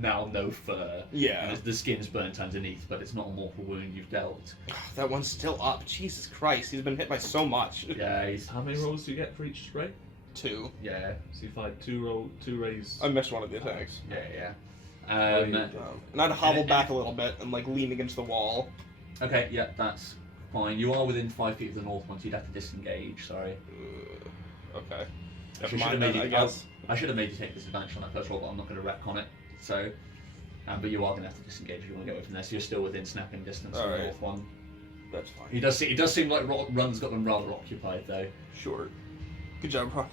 now no fur. Yeah. And the skin's burnt underneath, but it's not a mortal wound you've dealt. That one's still up. Jesus Christ, he's been hit by so much. Yeah, he's How many rolls do you get for each spray? 2. yeah, So you fired 2 rays. I missed one of the attacks. yeah. And I'd hobble back a little bit and like lean against the wall. Okay, yeah, that's fine. You are within 5 feet of the north one, so you'd have to disengage. Sorry. Okay. I Never should have mind made then, you. I guess. I should have made you take disadvantage on that first roll, but I'm not going to wreck on it. So, but you are going to have to disengage if you want to get away from there. So you're still within snapping distance of the Alright. north one. That's fine. He does. It does seem like Run's got them rather occupied though. Sure. Good job, Rock.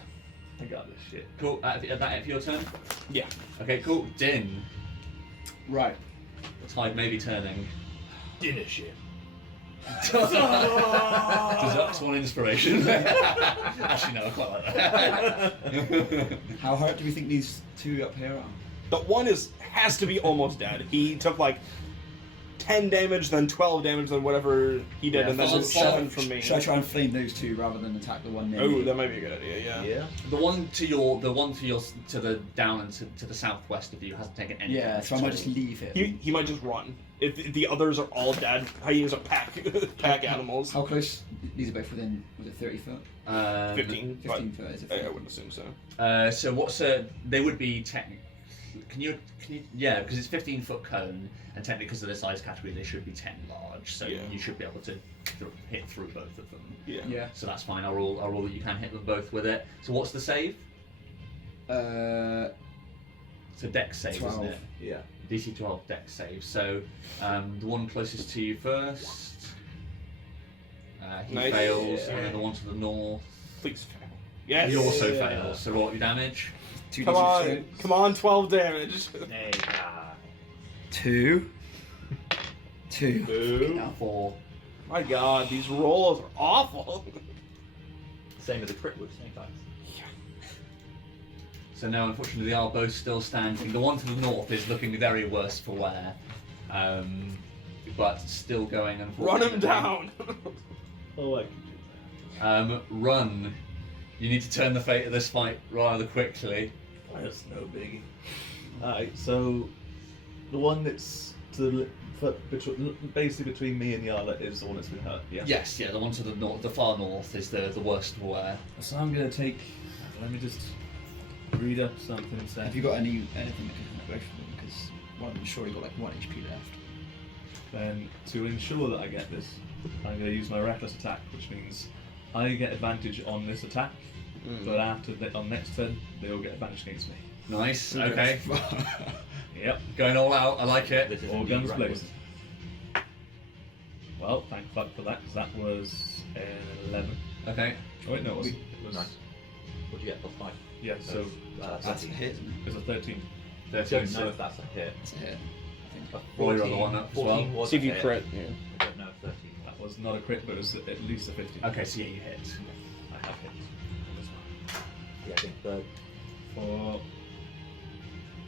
I got this shit. Cool. That it for your turn. Yeah. Okay. Cool. Din. Right. The tide may be turning. Dinner shit. Deducts 1 inspiration. Actually, no, I quite like that. How hurt do we think these two up here are? The one has to be almost dead. He took like 10 damage, then 12 damage, then whatever he did, Yeah, and then fall- 7 from me. Should I try and flame those two rather than attack the one near Oh, me? that might be a good idea. Yeah. Yeah. The one to the down and to the southwest of you hasn't taken any. Yeah, damage so I at might all. just leave him. He might just run. If the others are all dead, hyenas are pack animals. How close? These are both within, was it 30 foot? 15. 15 foot, is it? I wouldn't assume so. So what's they would be technically. Can you yeah, because it's 15-foot cone, and technically because of the size category they should be 10 large, so Yeah. you should be able to hit through both of them. Yeah. Yeah. So that's fine. I'll roll that you can hit them both with it. So what's the save? It's a dex save, 12. isn't it? Yeah. DC 12 dex save. So the one closest to you first. He Nice. fails, Yeah. and then the one to the north. Please fail. Yes. He also fails. So roll your damage. 2d6 Come on, straight. come on, 12 damage. 2. 2. Boo. 4. My God, these rolls are awful. Same as a crit with snake eyes. So now, unfortunately, they are both still standing. The one to the north is looking very worse for wear, but still going. Run Unfortunately. him down. Oh, I can do that. Run. You need to turn the fate of this fight rather quickly. That's no biggie. Alright, so the one that's to basically between me and Yarla is the one that's been hurt. Yeah. Yes, yeah, the one to the north, the far north, is the worst for wear. So I'm gonna take. Let me just read up something instead. Have you got anything that can come away from them? Because I'm sure you got like 1 HP left. Then to ensure that I get this, I'm gonna use my reckless attack, which means I get advantage on this attack, but after on next turn they all get advantage against me. Nice. Okay. Yep. Going all out. I like it. This is All indeed guns reckless. blazing. Well, thank fuck for that, because that was 11. Okay. Oh wait, no, it wasn't. We- It was Nice. What do you get? +5. yeah. So That's a hit, isn't it? it was a 13. 13. Don't know So if that's a hit. That's a hit. I think. roll your other one up as well. 14 was See if a you hit. crit. Yeah. I don't know if 13 That was not a crit, but it was at least a 15. Okay, so yeah, you hit. I have hit. Yeah, I think the For lowest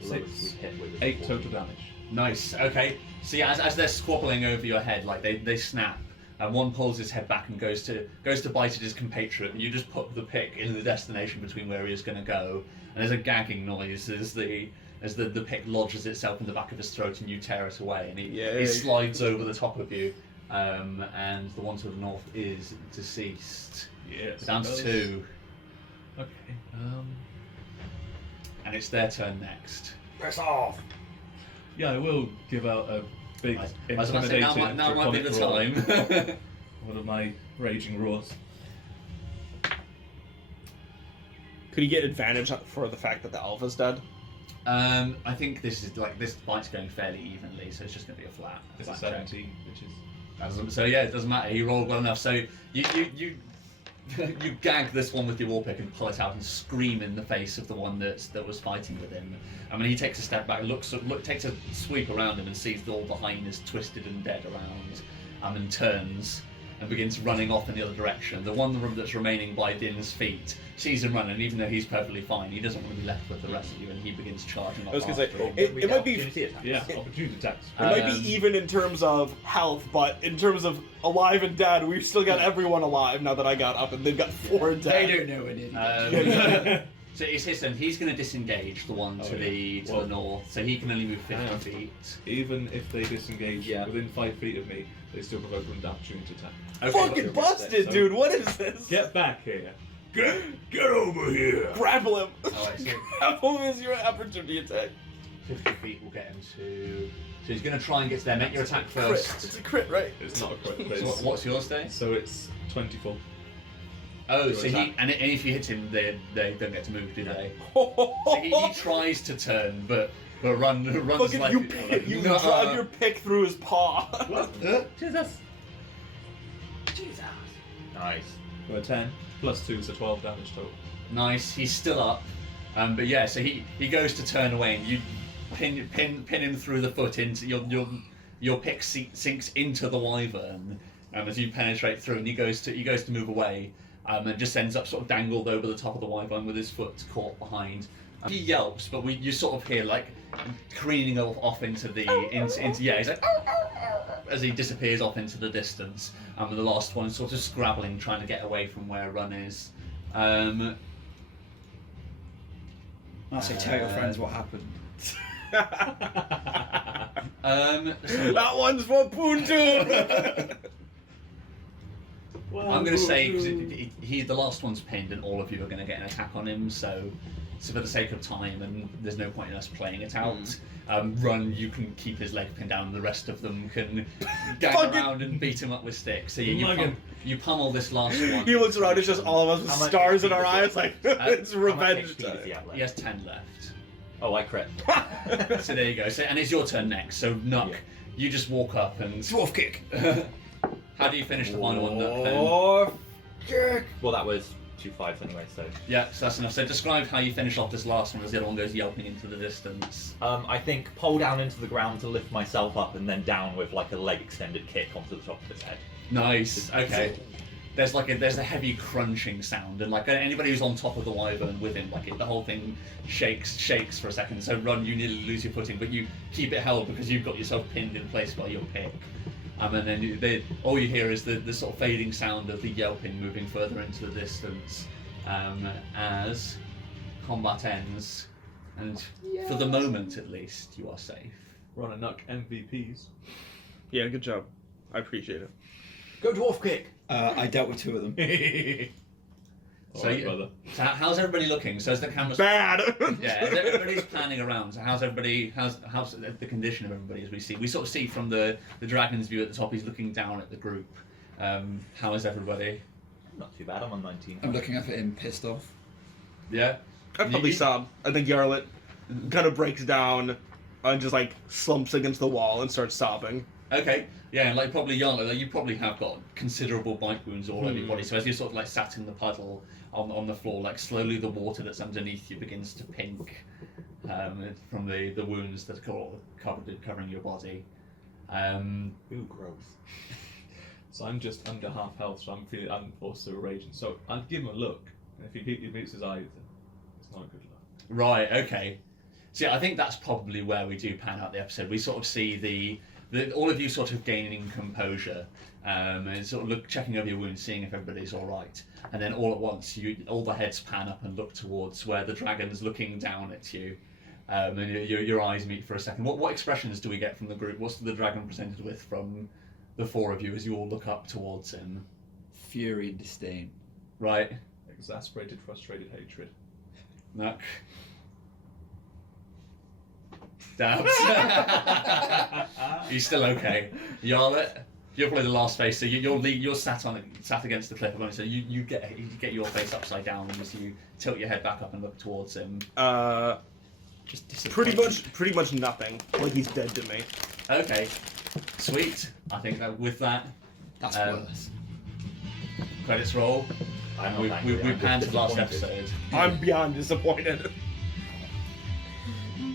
6, we hit was 8 14. total damage. Nice. Okay. See, as they're squabbling over your head, like they snap, and one pulls his head back and goes to bite at his compatriot, and you just put the pick in the destination between where he is going to go, and there's a gagging noise as the pick lodges itself in the back of his throat, and you tear it away, and he slides over the top of you, and the one to the north is deceased. Yes. Down to 2, Okay. and it's their turn next. Press off! Yeah, I will give out a big I was about to say, intimidating now might be the draconic roar. time. One of my raging roars. Could he get advantage for the fact that the alpha's dead? I think this fight's going fairly evenly, so it's just going to be a flat. It's a flat check. 17, which is. So yeah, it doesn't matter. He rolled well enough. So you you gag this one with your war pick and pull it out and scream in the face of the one that was fighting with him. I mean, he takes a step back, takes a sweep around him and sees that all behind is twisted and dead around, and turns and begins running off in the other direction. The one that's remaining by Din's feet sees him run, and even though he's perfectly fine, he doesn't want to be left with the rest of you, and he begins charging off. I was going to after say, him. it might be... Yeah, opportunity attacks. It might be even in terms of health, but in terms of alive and dead, we've still got everyone alive now that I got up, and they've got 4 dead. They don't know it. So it's his turn. He's going to disengage the one to the north, so he can only move 50 feet. Even if they disengage within 5 feet of me, they still provoke an opportunity attack. Okay, Fucking busted, dude! What is this? Get back here. Get over here. Grapple him! Alright, so Grapple him is your opportunity attack. 50 feet will get him to... So he's going to try and get to there. Make your attack Crit. first. It's a crit, right? It's not a crit. But So it's, what's yours, Dave? so it's 24. Oh, Your so attack. and if you hit him, they don't get to move, do they? So he tries to turn, but runs Fucking like... you drive your pick through his paw. Jesus. Nice. We're 10 plus 2, so 12 damage total. Nice, he's still up. But yeah, so he goes to turn away, and you pin him through the foot into your pick sinks into the wyvern as you penetrate through, and he goes to move away, and just ends up sort of dangled over the top of the wyvern with his foot caught behind. He yelps, but you sort of hear like careening off into the into yeah, he's like as he disappears off into the distance, and the last one sort of scrabbling, trying to get away from where Run is. I say, tell your friends what happened. That one's for Puntu! I'm going to say because the last one's pinned, and all of you are going to get an attack on him. So for the sake of time, and there's no point in us playing it out. Run, you can keep his leg pinned down, and the rest of them can gang around and beat him up with sticks. So you pummel this last one. He looks around, it's just all of us with How much stars in HP our does he eyes, have like, left? it's How much revenge HP does he time. have He left? has 10 left. Oh, I crit. So there you go. So and it's your turn next. So Nuck, Yeah. you just walk up and Dwarf kick. how do you finish the final one, Nuck? Then? Dwarf kick. Well, that was 2 5s anyway, so. Yeah, so that's enough. So describe how you finish off this last one as the other one goes yelping into the distance. I think pull down into the ground to lift myself up, and then down with like a leg extended kick onto the top of his head. Nice. Okay. There's a heavy crunching sound, and like anybody who's on top of the wyvern with him, like the whole thing shakes for a second. So Run, you nearly lose your footing, but you keep it held because you've got yourself pinned in place by your pick. And then all you hear is the sort of fading sound of the yelping moving further into the distance as combat ends, and for the moment at least, you are safe. Run and Nuck MVPs. Yeah, good job. I appreciate it. Go dwarf kick! I dealt with 2 of them. Alright, brother. So how's everybody looking? So as the camera's Bad! yeah, everybody's panning around. So how's the condition of everybody as we see? We sort of see from the dragon's view at the top. He's looking down at the group. How is everybody? Not too bad, I'm on 19. I'm looking up at him, pissed off. Yeah. I probably sob. I think Yarlet kind of breaks down and just like slumps against the wall and starts sobbing. Okay. Yeah, and like probably Yarla, you probably have got considerable bite wounds all over your body. So as you're sort of like sat in the puddle on the floor, like slowly the water that's underneath you begins to pink from the wounds that are covering your body. Ooh, gross. So I'm just under half health, so I'm also raging. So I'll give him a look. And if he meets his eyes, then it's not a good look. Right. Okay. So yeah, I think that's probably where we do pan out the episode. We sort of see all of you sort of gaining composure and sort of checking over your wounds, seeing if everybody's all right, and then all at once, all the heads pan up and look towards where the dragon's looking down at you, and your eyes meet for a second. What expressions do we get from the group? What's the dragon presented with from the 4 of you as you all look up towards him? Fury and disdain. Right. Exasperated, frustrated hatred. Nuck. Dabs. He's still okay. Yarlet. You're probably the last face, so you're sat against the cliff above him, so you get your face upside down and you tilt your head back up and look towards him. Just disappointed. Pretty much nothing. Like he's dead to me. Okay, sweet. I think that with that, That's worse. credits roll. I'm not We angry, I'm panned just to last disappointed. episode. I'm beyond disappointed.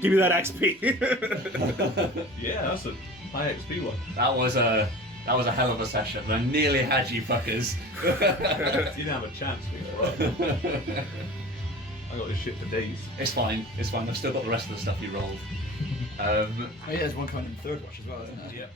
Give me that XP. Yeah, that's a high XP one. That was a hell of a session. I nearly had you fuckers. You didn't have a chance, Peter. I got this shit for days. It's fine. I've still got the rest of the stuff you rolled. Oh yeah, there's one coming in the third watch as well, isn't there? Yeah.